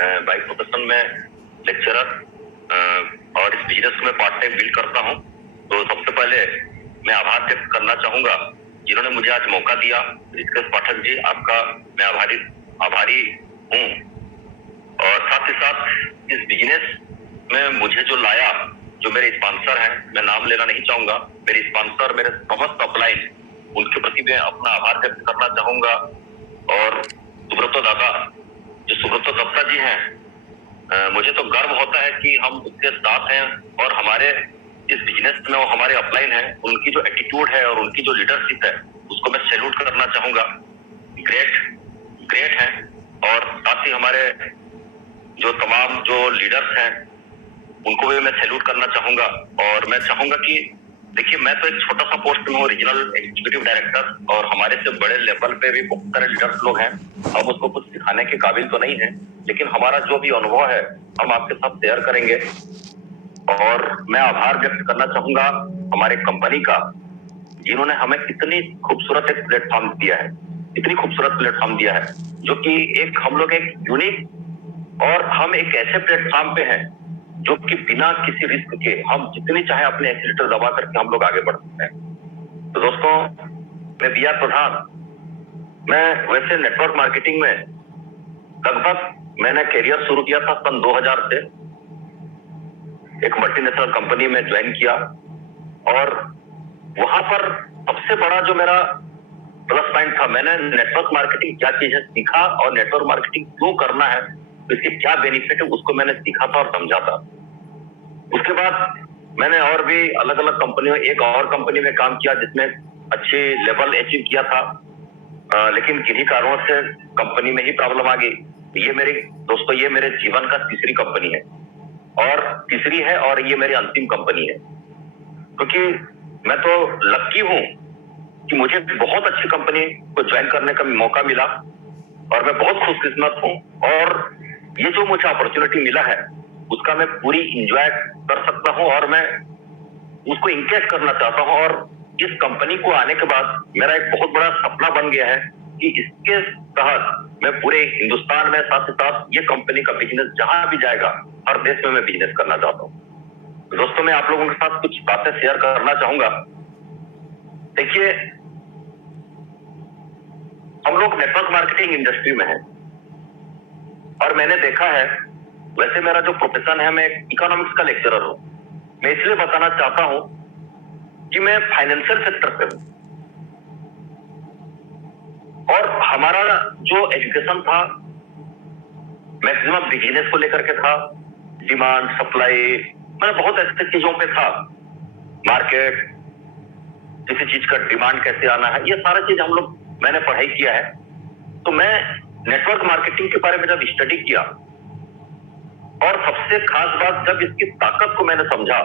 By profession में lecturer और इस बिजनेस को मैं पार्ट टाइम बिल्ड करता हूँ। तो सबसे पहले मैं आभार व्यक्त करना चाहूंगा जिन्होंने मुझे आज मौका दिया। ऋषिकेश पाठक जी, आपका मैं आभारी हूँ। और साथ ही साथ इस बिजनेस में मुझे जो लाया, जो मेरे स्पॉन्सर हैं, मैं नाम लेना नहीं चाहूंगा, मेरे स्पॉन्सर, मेरे समस्त अपलाइन, उनके प्रति मैं अपना आभार व्यक्त करना चाहूंगा। और सुब्रतो दादा, जो सुब्रतो दत्ता जी हैं, मुझे तो गर्व होता है कि हम उसके साथ हैं और हमारे इस बिजनेस में वो हमारे अपलाइन हैं। उनकी जो एटीट्यूड है और उनकी जो लीडरशिप है उसको मैं सैल्यूट करना चाहूंगा। ग्रेट है। और साथ ही हमारे जो तमाम जो लीडर्स हैं उनको भी मैं सैल्यूट करना चाहूंगा। और मैं चाहूंगा कि देखिए, मैं तो एक छोटा सा पोस्ट में हूँ, रीजनल एग्जीक्यूटिव डायरेक्टर, और हमारे से बड़े लेवल पे भी बहुत सारे लीडर्स लोग हैं। हम उसको कुछ सिखाने के काबिल तो नहीं है, लेकिन हमारा जो भी अनुभव है हम आपके साथ शेयर करेंगे। और मैं आभार व्यक्त करना चाहूंगा हमारे कंपनी का, जिन्होंने हमें इतनी खूबसूरत एक प्लेटफॉर्म दिया है, इतनी खूबसूरत प्लेटफॉर्म दिया है, जो कि एक हम लोग एक यूनिक, और हम एक ऐसे प्लेटफॉर्म पे हैं जो कि बिना किसी रिस्क के हम जितनी चाहे अपने एक्सीलेटर दबा करके हम लोग आगे बढ़ सकते हैं। तो दोस्तों, मैं बी आर प्रधान, मैं वैसे नेटवर्क मार्केटिंग में लगभग मैंने करियर शुरू किया था सन 2000 से। एक मल्टीनेशनल कंपनी में ज्वाइन किया और वहां पर सबसे बड़ा जो मेरा प्लस पॉइंट था, मैंने नेटवर्क मार्केटिंग क्या चीज है सीखा और नेटवर्क मार्केटिंग क्यों करना है, इसके क्या बेनिफिट है, उसको मैंने सीखा था और समझा था। उसके बाद मैंने और भी अलग अलग कंपनियों, एक और कंपनी में काम किया जिसमें अच्छी लेवल अचीव किया था, लेकिन किन्हीं कारणों से कंपनी में ही प्रॉब्लम आ गई। ये मेरे दोस्तों, ये मेरे जीवन का तीसरी कंपनी है, और तीसरी है, और ये मेरी अंतिम कंपनी है। क्योंकि मैं तो लकी हूं कि मुझे बहुत अच्छी कंपनी को ज्वाइन करने का मौका मिला और मैं बहुत खुशकिस्मत हूं। और ये जो मुझे अपॉर्चुनिटी मिला है उसका मैं पूरी इंजॉय कर सकता हूं और मैं उसको इंकेज करना चाहता हूं। और इस कंपनी को आने के बाद मेरा एक बहुत बड़ा सपना बन गया है कि इसके तहत मैं पूरे हिंदुस्तान में, साथ ही साथ ये कंपनी का बिजनेस जहां भी जाएगा हर देश में मैं बिजनेस करना चाहता हूं। दोस्तों, मैं आप लोगों के साथ कुछ बातें शेयर करना चाहूंगा। देखिए, हम लोग नेटवर्क मार्केटिंग इंडस्ट्री में हैं और मैंने देखा है, वैसे मेरा जो प्रोफेशन है, मैं इकोनॉमिक्स का लेक्चरर हूं। मैं इसलिए बताना चाहता हूं कि मैं फाइनेंशियल सेक्टर पे हूं और हमारा जो एजुकेशन था मैक्सिमम बिजनेस को लेकर के था, डिमांड सप्लाई, मतलब बहुत ऐसी चीजों पे था, मार्केट, किसी चीज का डिमांड कैसे आना है, ये सारा चीज हम लोग, मैंने पढ़ाई किया है। तो मैं नेटवर्क मार्केटिंग के बारे में जब स्टडी किया और सबसे खास बात, जब इसकी ताकत को मैंने समझा,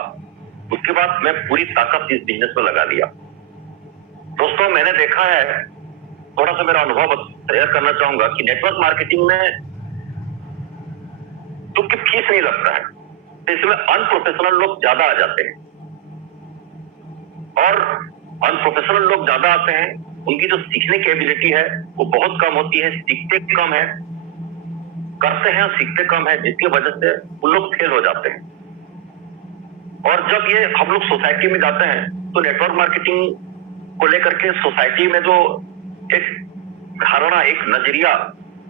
उसके बाद मैं पूरी ताकत इस बिजनेस में लगा दिया। दोस्तों, मैंने देखा है, थोड़ा सा मेरा अनुभव शेयर करना चाहूंगा कि नेटवर्क मार्केटिंग में क्योंकि फीस नहीं लगता है, तो इसमें अनप्रोफेशनल लोग ज्यादा आ जाते हैं और अनप्रोफेशनल लोग ज्यादा आते हैं, उनकी जो सीखने की एबिलिटी है वो बहुत कम होती है, सीखते कम है, करते हैं सीखते कम है, जिसकी वजह से उन लोग फेल हो जाते हैं। और जब ये हम लोग सोसाइटी में जाते हैं तो नेटवर्क मार्केटिंग को लेकर के सोसाइटी में जो एक धारणा, एक नजरिया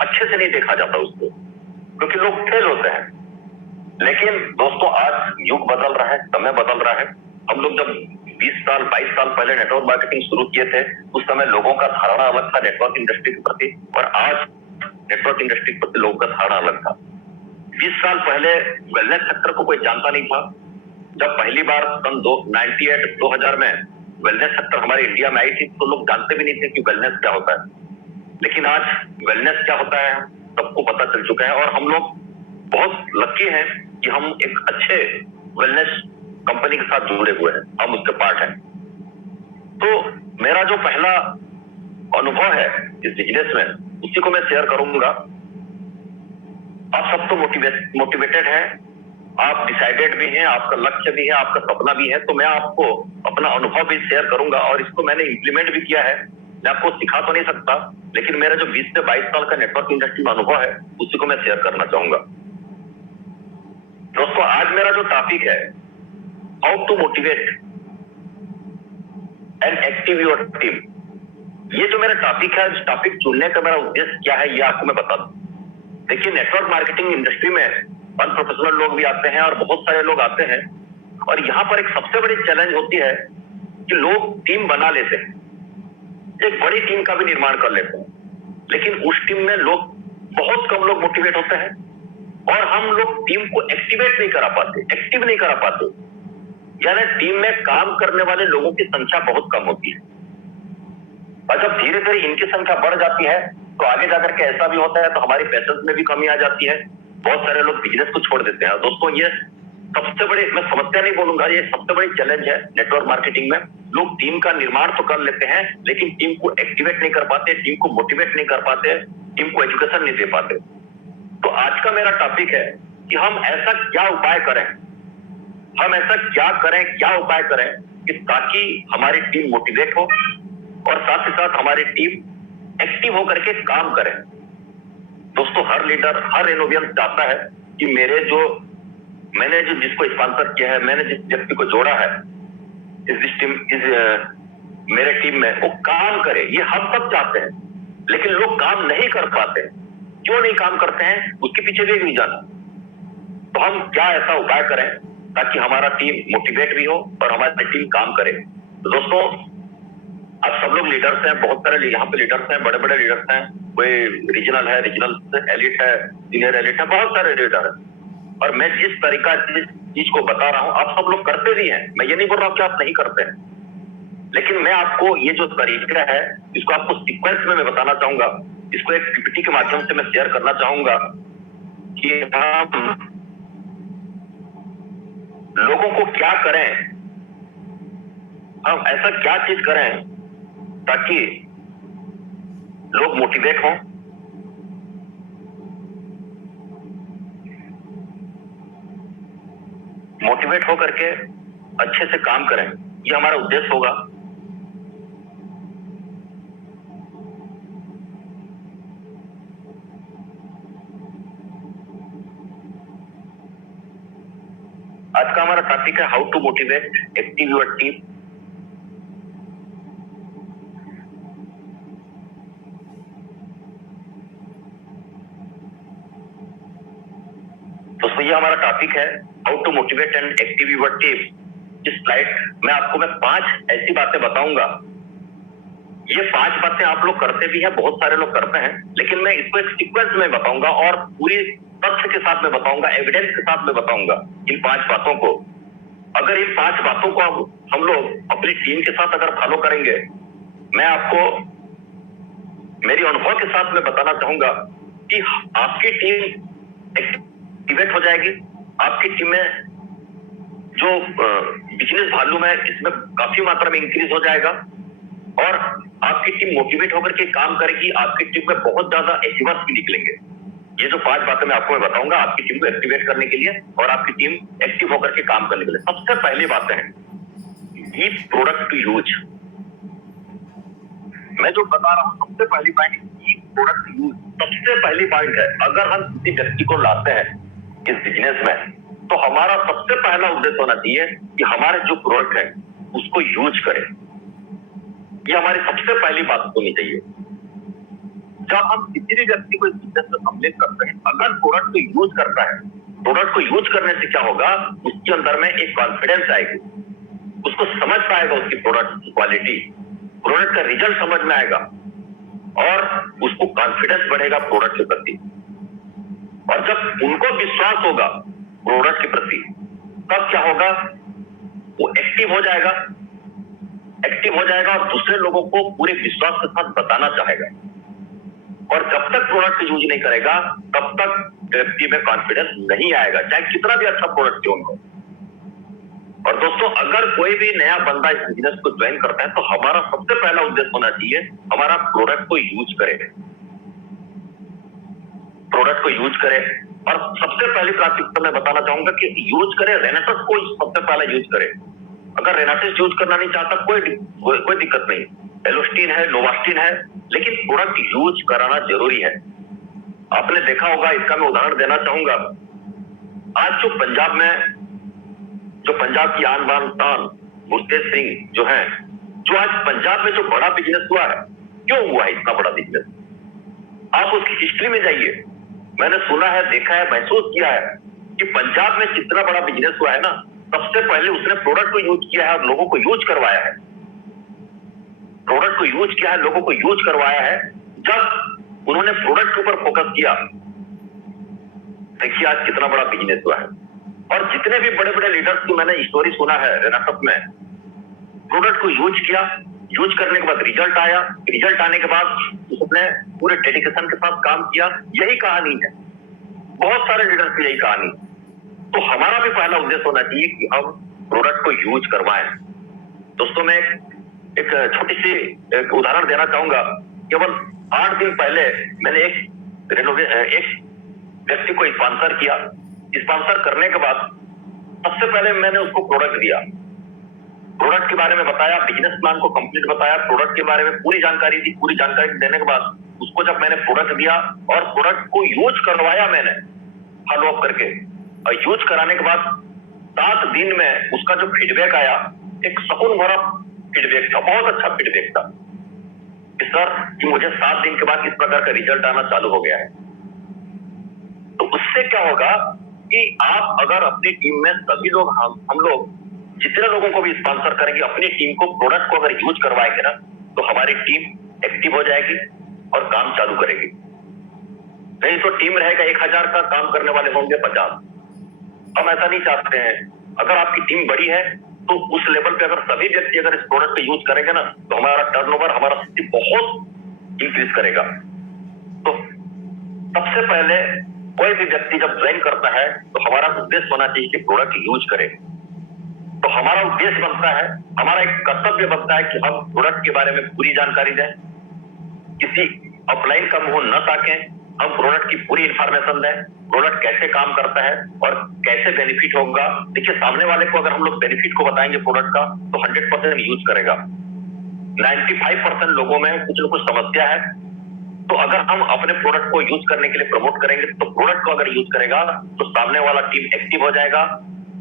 अच्छे से नहीं देखा जाता उसको, क्योंकि लोग फेल होते हैं। लेकिन दोस्तों, आज युग बदल रहा है, समय बदल रहा है। हम लोग जब 20 साल 22 साल पहले नेटवर्क मार्केटिंग शुरू किए थे, उस समय लोगों का धारणा अलग था नेटवर्क इंडस्ट्री के प्रति, और आज नेटवर्क इंडस्ट्री के प्रति लोगों का धारणा अलग था। 20 साल पहले वेलनेस सेक्टर को कोई जानता नहीं था। जब पहली बार सन 2000 में वेलनेस सेक्टर हमारे इंडिया में आई थी, तो लोग जानते भी नहीं थे कि वेलनेस क्या होता है। लेकिन आज वेलनेस क्या होता है सबको पता चल चुका है, और हम लोग बहुत लकी हैं कि हम एक अच्छे वेलनेस कंपनी के साथ जुड़े हुए हैं, हम उसके पार्ट हैं। तो मेरा जो पहला अनुभव है इस बिजनेस में, उसी को मैं शेयर करूंगा। आप सब तो मोटिवेटेड हैं, आप डिसाइडेड भी हैं, आपका लक्ष्य भी है, आपका सपना भी है। तो मैं आपको अपना अनुभव भी शेयर करूंगा और इसको मैंने इंप्लीमेंट भी किया है। मैं आपको सिखा तो नहीं सकता, लेकिन मेरा जो 20 से 22 साल का नेटवर्क इंडस्ट्री में अनुभव है उसी को मैं शेयर करना चाहूंगा। दोस्तों, आज मेरा जो टॉपिक है, how to motivate and active your team. ये जो मेरा टॉपिक है, इस टॉपिक चुनने का मेरा उद्देश्य क्या है ये आपको मैं बता दूं। देखिए, नेटवर्क मार्केटिंग इंडस्ट्री में अनप्रोफेशनल लोग भी आते हैं और बहुत सारे लोग आते हैं, और यहाँ पर एक सबसे बड़ी चैलेंज होती है कि लोग टीम बना लेते हैं, एक बड़ी टीम का भी निर्माण कर लेते हैं, लेकिन उस टीम में लोग बहुत कम लोग मोटिवेट होते हैं और हम लोग टीम को एक्टिवेट नहीं करा पाते, एक्टिव नहीं करा पाते। यानी टीम में काम करने वाले लोगों की संख्या बहुत कम होती है, और जब धीरे धीरे इनकी संख्या बढ़ जाती है तो आगे जाकर के ऐसा भी होता है तो हमारी पैसेंस में भी कमी आ जाती है, बहुत सारे लोग बिजनेस को छोड़ देते हैं। दोस्तों, ये सबसे बड़ी, मैं समस्या नहीं बोलूंगा, ये सबसे बड़ी चैलेंज है नेटवर्क मार्केटिंग में। लोग टीम का निर्माण तो कर लेते हैं, लेकिन टीम को एक्टिवेट नहीं कर पाते, टीम को मोटिवेट नहीं कर पाते, टीम को एजुकेशन नहीं दे पाते। तो आज का मेरा टॉपिक है कि हम ऐसा क्या उपाय करें, हम ऐसा क्या उपाय करें कि ताकि हमारी टीम मोटिवेट हो और साथ ही साथ हमारी टीम एक्टिव होकर के काम करे। दोस्तों, हर लीडर, हर इनोवेशन चाहता है कि मैंने जो जिसको स्पॉन्सर किया है, मैंने जिस व्यक्ति को जोड़ा है मेरे टीम में, वो काम करे, ये हम सब चाहते हैं, लेकिन लोग काम नहीं कर पाते। क्यों नहीं काम करते हैं, उसके पीछे भी रीजन है। तो हम क्या ऐसा उपाय करें ताकि हमारा टीम मोटिवेट भी हो और हमारी टीम काम करे। तो दोस्तों, आप सब लोग लीडर्स हैं, बहुत सारे यहाँ पे लीडर्स हैं, बड़े बड़े लीडर्स हैं, कोई रीजनल है, रीजनल एलिट है, सीनियर एलिट है, बहुत सारे लीडर है। और मैं जिस चीज को बता रहा हूं आप सब लोग करते भी हैं, मैं ये नहीं बोल रहा हूं कि आप नहीं करते हैं, लेकिन मैं आपको ये जो तरीका है इसको आपको सीक्वेंस में मैं बताना चाहूंगा, इसको एक पीपीटी के माध्यम से मैं शेयर करना चाहूंगा कि हम लोगों को क्या करें, हम ऐसा क्या चीज करें ताकि लोग मोटिवेट हों, मोटिवेट होकर के अच्छे से काम करें, ये हमारा उद्देश्य होगा। आज का हमारा टॉपिक है how to motivate active your team. दोस्तों, ये हमारा टॉपिक है how to motivate and active your team. इस स्लाइड में आपको मैं 5 ऐसी बातें बताऊंगा। ये 5 बातें आप लोग करते भी हैं, बहुत सारे लोग करते हैं, लेकिन मैं इसको एक सीक्वेंस में बताऊंगा और पूरी तथ्य के साथ में बताऊंगा, एविडेंस के साथ में बताऊंगा इन 5 बातों को। अगर इन 5 बातों को हम लोग अपनी टीम के साथ अगर फॉलो करेंगे, मैं आपको मेरी अनुभव के साथ में बताना चाहूंगा कि आपकी टीम एक्टिवेट हो जाएगी, आपकी टीम में जो बिजनेस वॉल्यूम है इसमें काफी मात्रा में इंक्रीज हो जाएगा और आपकी टीम मोटिवेट होकर के काम करेगी, आपकी टीम में बहुत ज्यादा अचीवर्स भी निकलेंगे। ये जो 5 बातें मैं आपको बताऊंगा आपकी टीम को एक्टिवेट करने के लिए और आपकी टीम एक्टिव होकर के काम करने के लिए। सबसे पहली बात है गिव प्रोडक्ट टू यूज। मैं जो बता रहा हूं सबसे पहली point give product to use. सबसे पहली पॉइंट है, अगर हम किसी व्यक्ति को लाते हैं इस बिजनेस में तो हमारा सबसे पहला उद्देश्य होना चाहिए कि हमारे जो प्रोडक्ट है उसको यूज करें। ये हमारी सबसे पहली बात होनी चाहिए। जब हम किसी भी व्यक्ति को इस बिजनेस में सम्मिलित करते हैं, अगर प्रोडक्ट को यूज करता है, प्रोडक्ट को यूज करने से क्या होगा, उसके अंदर में एक कॉन्फिडेंस आएगी, उसको समझ पाएगा उसकी प्रोडक्ट की क्वालिटी, प्रोडक्ट का रिजल्ट समझ में आएगा और उसको कॉन्फिडेंस बढ़ेगा प्रोडक्ट के प्रति। और जब उनको विश्वास होगा प्रोडक्ट के प्रति, तब क्या होगा, वो एक्टिव हो जाएगा, एक्टिव हो जाएगा और दूसरे लोगों को पूरे विश्वास के साथ बताना चाहेगा। और जब तक प्रोडक्ट यूज नहीं करेगा तब तक व्यक्ति में कॉन्फिडेंस नहीं आएगा, चाहे कितना भी अच्छा प्रोडक्ट क्यों हो। और दोस्तों, अगर कोई भी नया बंदा इस बिजनेस को ज्वाइन करता है तो हमारा सबसे पहला उद्देश्य होना चाहिए हमारा प्रोडक्ट को यूज करे, प्रोडक्ट को यूज करे। और सबसे पहली प्राथमिकता मैं बताना चाहूंगा कि यूज करे, रेनेसास को सबसे पहला यूज करे। अगर रेनेसास यूज करना नहीं चाहता कोई दिक्कत नहीं, एलोस्टिन है, नोवास्टिन है, लेकिन प्रोडक्ट यूज कराना जरूरी है। आपने देखा होगा, इसका मैं उदाहरण देना चाहूंगा। आज जो पंजाब की आन बान शान गुरतेज सिंह जो है, जो आज पंजाब में जो बड़ा बिजनेस हुआ है, क्यों हुआ है इतना बड़ा बिजनेस? आप उसकी हिस्ट्री में जाइए। मैंने सुना है, देखा है, महसूस किया है कि पंजाब में जितना बड़ा बिजनेस हुआ है ना, सबसे पहले उसने प्रोडक्ट को यूज किया है और लोगों को यूज करवाया है। प्रोडक्ट को यूज किया है, लोगों को यूज करवाया है। जब उन्होंने प्रोडक्ट के ऊपर फोकस किया, देखिए आज कितना बड़ा बिजनेस हुआ है। और जितने भी बड़े बड़े लीडर्स की मैंने स्टोरी सुना है रेनासप में, प्रोडक्ट को यूज किया, यूज करने के बाद रिजल्ट आया, रिजल्ट आने के बाद उसने पूरे डेडिकेशन के साथ काम किया। यही कहानी है, बहुत सारे लीडर्स की यही कहानी। तो हमारा भी पहला उद्देश्य होना चाहिए कि हम प्रोडक्ट को यूज करवाएं। दोस्तों, मैं एक छोटी सी एक उदाहरण देना चाहूंगा। केवल 8 दिन पहले मैंने एक व्यक्ति को स्पॉन्सर किया। स्पॉन्सर करने के बाद सबसे पहले मैंने उसको प्रोडक्ट दिया, प्रोडक्ट के बारे में बताया, बिजनेस प्लान को कंप्लीट बताया, प्रोडक्ट के बारे में पूरी जानकारी दी। पूरी जानकारी देने के बाद उसको जब मैंने प्रोडक्ट दिया और प्रोडक्ट को यूज करवाया मैंने फॉलो अप करके, और यूज कराने के बाद 7 दिन में उसका जो फीडबैक आया, एक सुकून भरा फीडबैक था, बहुत अच्छा फीडबैक था कि सर कि मुझे 7 दिन के बाद इस प्रकार का रिजल्ट आना चालू हो गया है। तो उससे क्या होगा कि आप अगर अपनी टीम में सभी लोग हम लोग जितने लोगों को भी स्पॉन्सर करेंगे, अपनी टीम को प्रोडक्ट को अगर यूज करवाएंगे ना, तो हमारी टीम एक्टिव हो जाएगी और काम चालू करेगी। नहीं तो टीम रहेगा 1000 का, काम करने वाले होंगे 50। हम ऐसा नहीं चाहते हैं। अगर आपकी टीम बड़ी है तो उस लेवल पे अगर सभी व्यक्ति अगर इस प्रोडक्ट को यूज करेंगे ना, तो हमारा टर्नओवर, हमारा स्थिति बहुत इंक्रीज करेगा। तो सबसे पहले कोई भी व्यक्ति जब ज्वाइन करता है तो हमारा उद्देश्य होना चाहिए कि प्रोडक्ट यूज करे। तो हमारा उद्देश्य बनता है, हमारा एक कर्तव्य बनता है कि हम प्रोडक्ट के बारे में पूरी जानकारी दें, किसी अपलाइन का मुंह न ताकें, हम प्रोडक्ट की पूरी इंफॉर्मेशन दें, प्रोडक्ट कैसे काम करता है और कैसे बेनिफिट होगा। देखिए, सामने वाले को अगर हम लोग बेनिफिट को बताएंगे प्रोडक्ट का, तो 100% यूज करेगा। 95% लोगों में कुछ न कुछ समस्या है। तो अगर हम अपने प्रोडक्ट को यूज करने के लिए प्रमोट करेंगे, तो प्रोडक्ट को अगर यूज करेगा तो सामने वाला टीम एक्टिव हो जाएगा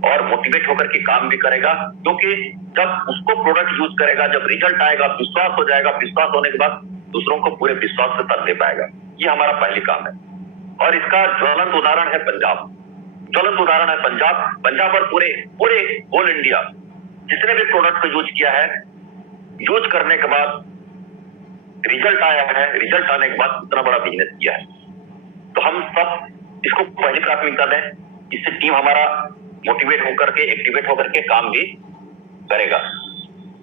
और मोटिवेट होकर के काम भी करेगा। क्योंकि जब उसको प्रोडक्ट यूज करेगा, जब रिजल्ट आएगा, विश्वास हो जाएगा, विश्वास होने के बाद दूसरों को पूरे विश्वास से साथ दे पाएगा। ये हमारा पहली काम है। और इसका ज्वलंत उदाहरण है पंजाब। ज्वलंत उदाहरण है पंजाब। पंजाब पर पूरे ऑल इंडिया जितने भी प्रोडक्ट को यूज किया है, यूज करने के बाद रिजल्ट आया है, रिजल्ट आने के बाद इतना बड़ा बिजनेस किया है। तो हम सब इसको पहली प्राथमिकता दें, इससे टीम हमारा मोटिवेट होकर के, एक्टिवेट होकर के काम भी करेगा।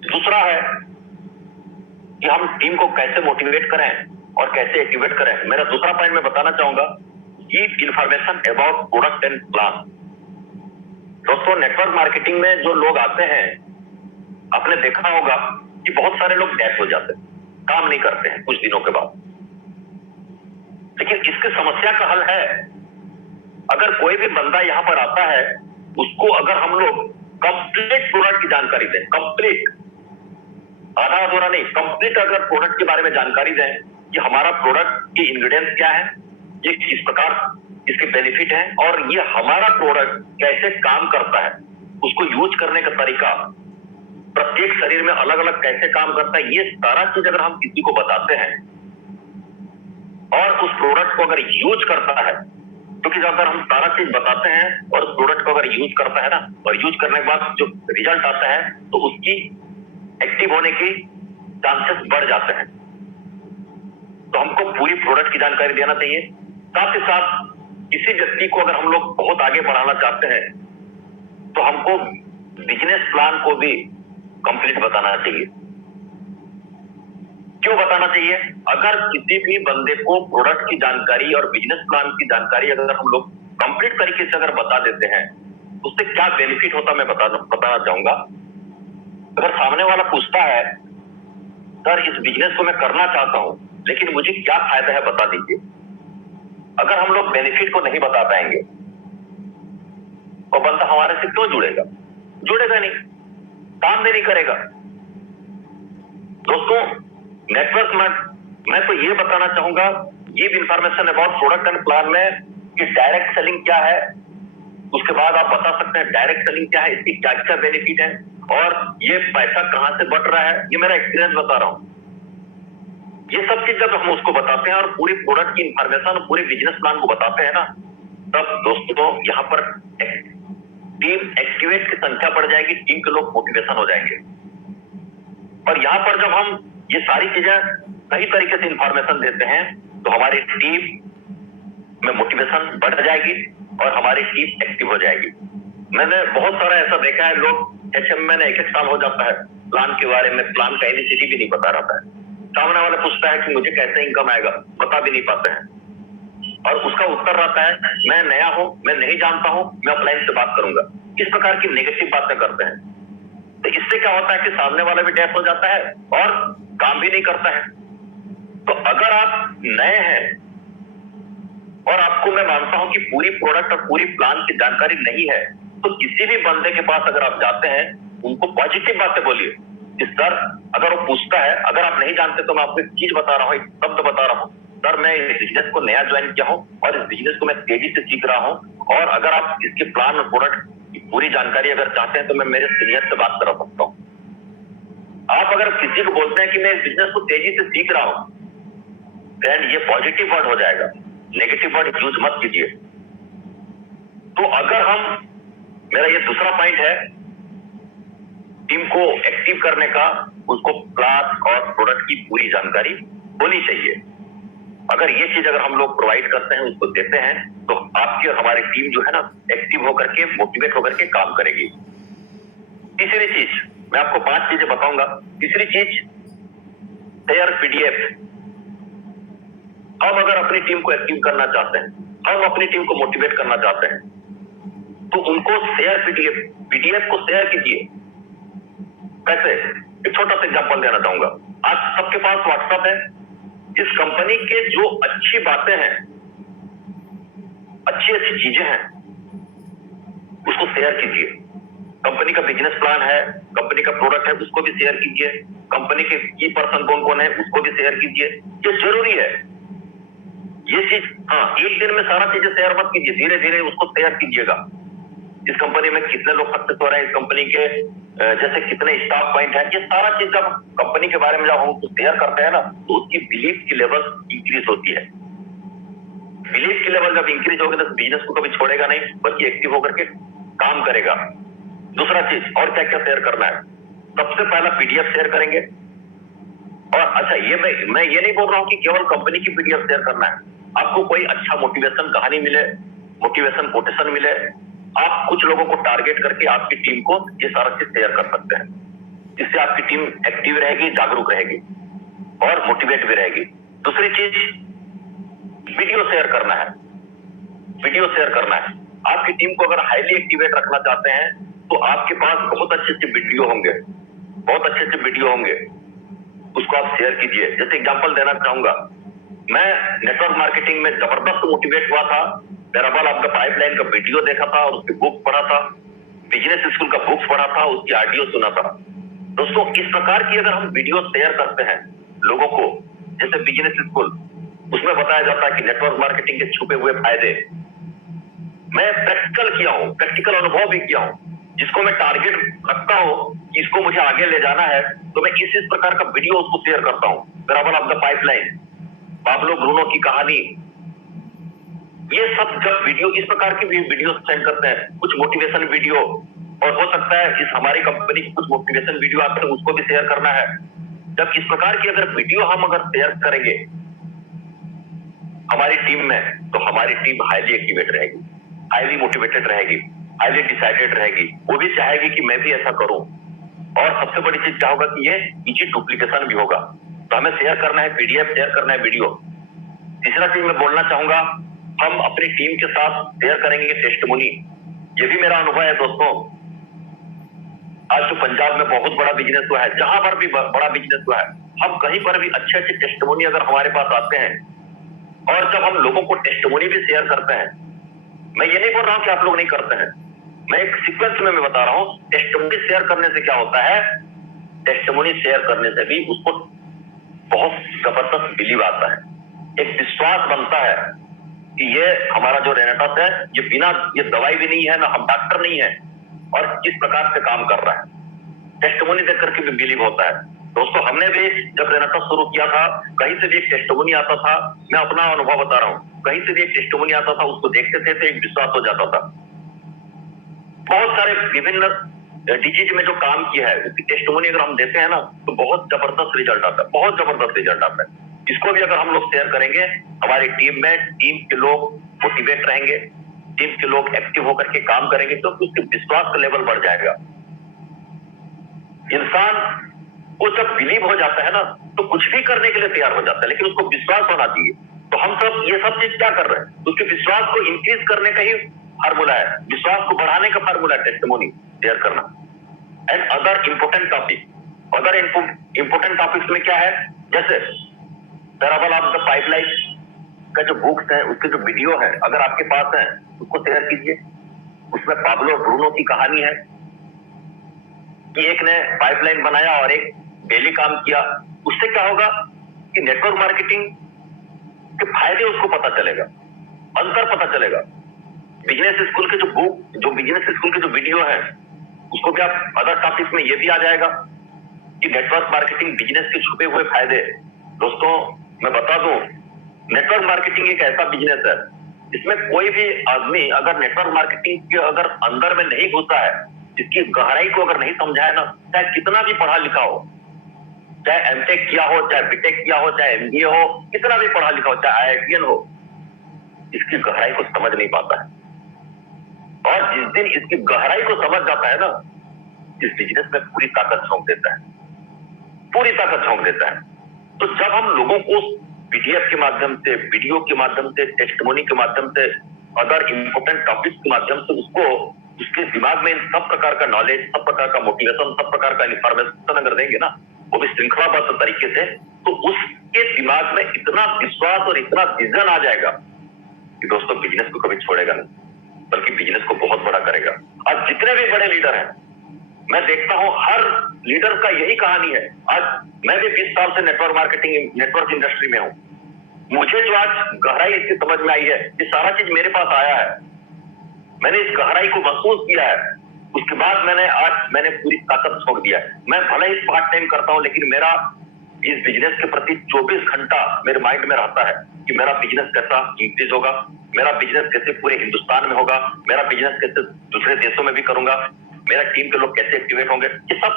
दूसरा है कि हम टीम को कैसे मोटिवेट करें और कैसे एक्टिवेट करें। मेरा दूसरा पॉइंट मैं बताना चाहूंगा, give information about product and plan. दोस्तों, नेटवर्क मार्केटिंग में जो लोग आते हैं, आपने देखा होगा कि बहुत सारे लोग डेथ हो जाते हैं, काम नहीं करते हैं कुछ दिनों के बाद। लेकिन इसकी समस्या का हल है। अगर कोई भी बंदा यहां पर आता है, उसको अगर हम लोग कंप्लीट प्रोडक्ट की जानकारी दें, कंप्लीट, आधा अधूरा नहीं, कंप्लीट अगर प्रोडक्ट के बारे में जानकारी दें कि हमारा प्रोडक्ट के इंग्रेडिएंट्स क्या है, ये किस प्रकार इसके बेनिफिट है और ये हमारा प्रोडक्ट कैसे काम करता है, उसको यूज करने का तरीका, प्रत्येक शरीर में अलग अलग कैसे काम करता है, ये सारा चीज अगर हम किसी को बताते हैं और उस प्रोडक्ट को अगर यूज करता है, क्योंकि अगर हम सारा चीज बताते हैं और उस प्रोडक्ट को अगर यूज करता है ना, और यूज करने के बाद जो रिजल्ट आता है, तो उसकी एक्टिव होने की चांसेस बढ़ जाते हैं। तो हमको पूरी प्रोडक्ट की जानकारी देना चाहिए। साथ ही साथ किसी व्यक्ति को अगर हम लोग बहुत आगे बढ़ाना चाहते हैं, तो हमको बिजनेस प्लान को भी कंप्लीट बताना चाहिए। क्यों बताना चाहिए? अगर किसी भी बंदे को प्रोडक्ट की जानकारी और बिजनेस प्लान की जानकारी अगर हम लोग कंप्लीट तरीके से अगर बता देते हैं, उससे क्या बेनिफिट होता मैं बताना चाहूंगा। अगर सामने वाला पूछता है, सर इस बिजनेस को मैं करना चाहता हूं, लेकिन मुझे क्या फायदा है बता दीजिए। अगर हम लोग बेनिफिट को नहीं बता पाएंगे, तो बंदा हमारे से क्यों जुड़ेगा? जुड़ेगा नहीं, काम भी नहीं करेगा। दोस्तों, नेटवर्क मैं तो ये बताना चाहूंगा, give information about product and plan में कि डायरेक्ट सेलिंग क्या है, उसके बाद आप बता सकते हैं डायरेक्ट सेलिंग क्या है, इसकी क्या क्या बेनिफिट है और ये पैसा कहां से बढ़ रहा है, ये मेरा एक्सपीरियंस बता रहा हूं। ये सब चीज जब हम उसको बताते हैं और पूरी प्रोडक्ट की इंफॉर्मेशन और पूरे बिजनेस प्लान को बताते हैं ना, तब दोस्तों यहाँ पर टीम एक्टिवेट की संख्या बढ़ जाएगी, टीम के लोग मोटिवेशन हो जाएंगे। और यहाँ पर जब हम ये सारी चीजें सही तरीके से इंफॉर्मेशन देते हैं तो हमारी टीम में मोटिवेशन बढ़ जाएगी और हमारी टीम एक्टिव हो जाएगी। मैंने बहुत सारा ऐसा देखा है, लोग एचएम में 1-1 साल हो जाता है, प्लान के बारे में, प्लान का इनिशिएटिव भी नहीं पता रहता है। सामने वाला पूछता है कि मुझे कैसे इनकम आएगा, बता भी नहीं पाते हैं और उसका उत्तर रहता है मैं नया हूं, मैं नहीं जानता हूं, मैं अपलाइन से बात करूंगा। इस प्रकार की नेगेटिव बातें करते हैं तो इससे क्या होता है कि सामने वाला भी डेथ हो जाता है और काम भी नहीं करता है। तो अगर आप नए हैं और आपको मैं मानता हूं कि पूरी प्रोडक्ट और पूरी प्लान की जानकारी नहीं है, तो किसी भी बंदे के पास अगर आप जाते हैं उनको पॉजिटिव बातें बोलिए कि सर, अगर वो पूछता है, अगर आप नहीं जानते तो मैं आपको एक चीज बता रहा हूं, एक शब्द बता रहा हूं, सर मैं इस बिजनेस को नया ज्वाइन किया हूं और इस बिजनेस को मैं तेजी से सीख रहा हूं और अगर आप इसके प्लान और प्रोडक्ट की पूरी जानकारी अगर चाहते हैं तो मैं मेरे सीनियर से बात करा सकता हूं। आप अगर किसी को बोलते हैं कि मैं इस बिजनेस को तेजी से सीख रहा हूं, देन ये पॉजिटिव वर्ड हो जाएगा, नेगेटिव वर्ड यूज मत कीजिए। तो अगर हम, मेरा ये दूसरा पॉइंट है टीम को एक्टिव करने का, उसको प्लान और प्रोडक्ट की पूरी जानकारी होनी चाहिए। अगर ये चीज अगर हम लोग प्रोवाइड करते हैं, उसको देते हैं, तो आपकी और हमारी टीम जो है ना एक्टिव होकर के, मोटिवेट होकर के काम करेगी। तीसरी चीज, मैं आपको 5 चीजें बताऊंगा। तीसरी चीज, शेयर पीडीएफ। हम अगर अपनी टीम को एक्टिव करना चाहते हैं, हम अपनी टीम को मोटिवेट करना चाहते हैं, तो उनको शेयर पीडीएफ को शेयर कीजिए। कैसे? एक छोटा सा एग्जांपल देना चाहूंगा। आज सबके पास व्हाट्सएप है। इस कंपनी के जो अच्छी बातें हैं, अच्छी अच्छी चीजें हैं, उसको शेयर कीजिए। कंपनी का बिजनेस प्लान है, कंपनी का प्रोडक्ट है, उसको भी शेयर कीजिए। कंपनी के की पर्सन कौन कौन है, उसको भी शेयर कीजिए। ये जरूरी है ये चीज। हाँ, एक दिन में सारा चीजें शेयर मत कीजिए, धीरे धीरे उसको शेयर कीजिएगा। इस कंपनी में कितने लोग सक्सेस हो रहे हैं, इस कंपनी के जैसे कितने स्टॉक पॉइंट है, ये सारा चीज जब कंपनी के बारे में जब हम शेयर करते हैं ना, तो उसकी बिलीफ की लेवल इंक्रीज होती है। बिलीफ की लेवल जब इंक्रीज होगी तो बिजनेस को कभी छोड़ेगा नहीं, बल्कि एक्टिव होकर के काम करेगा। दूसरा चीज और क्या क्या शेयर करना है, सबसे पहला पीडीएफ शेयर करेंगे। और अच्छा, ये मैं ये नहीं बोल रहा हूँ कि केवल कंपनी की पीडीएफ शेयर करना है। आपको कोई अच्छा मोटिवेशन कहानी मिले, मोटिवेशन कोटेशन मिले, आप कुछ लोगों को टारगेट करके आपकी टीम को ये सारा चीज शेयर कर सकते हैं, जिससे आपकी टीम एक्टिव रहेगी, जागरूक रहेगी और मोटिवेट भी रहेगी। दूसरी चीज, वीडियो शेयर करना है। वीडियो शेयर करना है। आपकी टीम को अगर हाईली एक्टिवेट रखना चाहते हैं तो आपके पास बहुत अच्छे अच्छे वीडियो होंगे, बहुत अच्छे अच्छे वीडियो होंगे, उसको आप शेयर कीजिए। जैसे एग्जांपल देना चाहूंगा, मैं नेटवर्क मार्केटिंग में जबरदस्त मोटिवेट हुआ था। पैराबल आपका पाइपलाइन का वीडियो देखा था और उसकी बुक पढ़ा था, बिजनेस स्कूल का बुक पढ़ा था, उसकी ऑडियो सुना था। दोस्तों, इस प्रकार की अगर हम वीडियो शेयर करते हैं लोगों को, जैसे बिजनेस स्कूल, उसमें बताया जाता है कि नेटवर्क मार्केटिंग के छुपे हुए फायदे। मैं प्रैक्टिकल किया हूं, प्रैक्टिकल अनुभव भी किया हूं। जिसको मैं टारगेट रखता हूं कि इसको मुझे आगे ले जाना है, तो मैं इस प्रकार का वीडियो उसको शेयर करता हूं। Parable of the pipeline, Pablo Bruno की कहानी, ये सब जब वीडियो, इस प्रकार की वीडियो सेंड करते हैं, कुछ मोटिवेशन वीडियो, और हो सकता है इस हमारी कंपनी की कुछ मोटिवेशन वीडियो आते हैं, उसको भी शेयर करना है। जब इस प्रकार की अगर वीडियो हम अगर शेयर करेंगे हमारी टीम में, तो हमारी टीम हाईली एक्टिवेट रहेगी, हाईली मोटिवेटेड रहेगी, हाईली डिसाइडेड रहेगी। वो भी चाहेगी कि मैं भी ऐसा करूं। और सबसे बड़ी चीज क्या होगा कि ये इजी डुप्लीकेशन भी होगा। तो हमें शेयर करना है, पीडीएफ शेयर करना है, वीडियो। तीसरा चीज मैं बोलना चाहूंगा, हम अपनी टीम के साथ शेयर करेंगे टेस्टिमोनी। ये भी मेरा अनुभव है दोस्तों। आज जो पंजाब में बहुत बड़ा बिजनेस हुआ है, जहां पर भी बड़ा बिजनेस हुआ है, हम कहीं पर भी अच्छे अच्छे टेस्टिमोनी अगर हमारे पास आते हैं, और जब हम लोगों को टेस्टिमोनी भी शेयर करते हैं, मैं ये नहीं बोल रहा हूं कि आप लोग नहीं करते हैं, मैं एक सीक्वेंस में मैं बता रहा हूं। टेस्टिमोनी शेयर करने से क्या होता है, टेस्टिमोनी शेयर करने से भी उसको बहुत जबरदस्त बिलीव आता है, एक विश्वास बनता है कि ये हमारा जो रेनेटस है ये बिना ये दवाई भी नहीं है ना हम डॉक्टर नहीं है और किस प्रकार से काम कर रहा है, टेस्टिमोनी देख करके भी बिलीव होता है। दोस्तों हमने भी जब रेनेटस शुरू किया था कहीं से भी एक टेस्टिमोनी आता था, मैं अपना अनुभव बता रहा हूँ, कहीं से भी एक टेस्टिमोनी आता था उसको देखते थे तो एक विश्वास हो जाता था। बहुत सारे विभिन्न डिजीज में जो काम किया है उसकी टेस्टिमोनी अगर हम देते हैं ना तो बहुत जबरदस्त रिजल्ट आता है, बहुत जबरदस्त रिजल्ट आता है। इसको भी अगर हम लोग शेयर करेंगे हमारी टीम में, टीम के लोग मोटिवेट रहेंगे, टीम के लोग एक्टिव होकर के काम करेंगे तो उसके विश्वास का लेवल बढ़ जाएगा। इंसान वो जब बिलीव हो जाता है ना तो कुछ भी करने के लिए तैयार हो जाता है, लेकिन उसको विश्वास होना चाहिए। तो हम सब ये सब चीज क्या कर रहे हैं, उसके विश्वास को इंक्रीज करने का ही फार्मूला है, विश्वास को बढ़ाने का फार्मूला है टेस्टिमोनी शेयर करना। And other important topic, other important topics में क्या है, जैसे पैराबल ऑफ द पाइपलाइन का जो बुक्स है उसके जो वीडियो है अगर आपके पास है उसको शेयर कीजिए। उसमें पाब्लो ब्रूनो की कहानी है कि एक ने पाइपलाइन बनाया और एक डेली काम किया। उससे क्या होगा कि नेटवर्क मार्केटिंग के फायदे उसको पता चलेगा, अंतर पता चलेगा। बिजनेस स्कूल के जो बुक, जो बिजनेस स्कूल के जो वीडियो है उसको भी आप अदर टॉपिक्स में ये भी आ जाएगा कि नेटवर्क मार्केटिंग बिजनेस के छुपे हुए फायदे। दोस्तों मैं बता दूं, नेटवर्क मार्केटिंग एक ऐसा बिजनेस है इसमें कोई भी आदमी अगर नेटवर्क मार्केटिंग के अगर अंदर में नहीं घुसा है, इसकी गहराई को अगर नहीं समझा है ना, चाहे कितना भी पढ़ा लिखा हो, चाहे एमटेक किया हो, चाहे बीटेक किया हो, चाहे एमबीए हो, कितना भी पढ़ा लिखा हो, चाहे आईआईटीएन हो, इसकी गहराई को समझ नहीं पाता है। और जिस दिन इसकी गहराई को समझ जाता है ना, इस बिजनेस में पूरी ताकत झोंक देता है, पूरी ताकत झोंक देता है। तो जब हम लोगों को पीडीएफ के माध्यम से, वीडियो के माध्यम से, टेस्टिमोनी के माध्यम से, अदर इंपोर्टेंट टॉपिक्स के माध्यम से उसको उसके दिमाग में इन सब प्रकार का नॉलेज, सब प्रकार का मोटिवेशन, सब प्रकार का इंफॉर्मेशन अगर देंगे ना, वो भी श्रृंखलाबद्ध तरीके से, तो उसके दिमाग में इतना विश्वास और इतना विजन आ जाएगा कि दोस्तों बिजनेस को कभी छोड़ेगा नहीं, बल्कि बिजनेस को बहुत बड़ा करेगा। आज जितने भी बड़े लीडर हैं, मैं देखता हूं हर लीडर का यही कहानी है। आज मैं भी 20 साल से नेटवर्क मार्केटिंग, नेटवर्क इंडस्ट्री में हूं। मुझे जो आज गहराई इसकी समझ में आई है, ये सारा चीज मेरे पास आया है, मैंने इस गहराई को महसूस किया है, उसके बाद मैंने पूरी ताकत छोड़ दिया है। मैं भले ही पार्ट टाइम करता हूं लेकिन मेरा इस बिजनेस के प्रति 24 घंटा मेरे माइंड में रहता है कि मेरा बिजनेस कैसा इंक्रीज होगा, मेरा बिजनेस कैसे पूरे हिंदुस्तान में होगा, मेरा बिजनेस कैसे दूसरे देशों में भी करूंगा, मेरा टीम के लोग कैसे एक्टिवेट होंगे। ये सब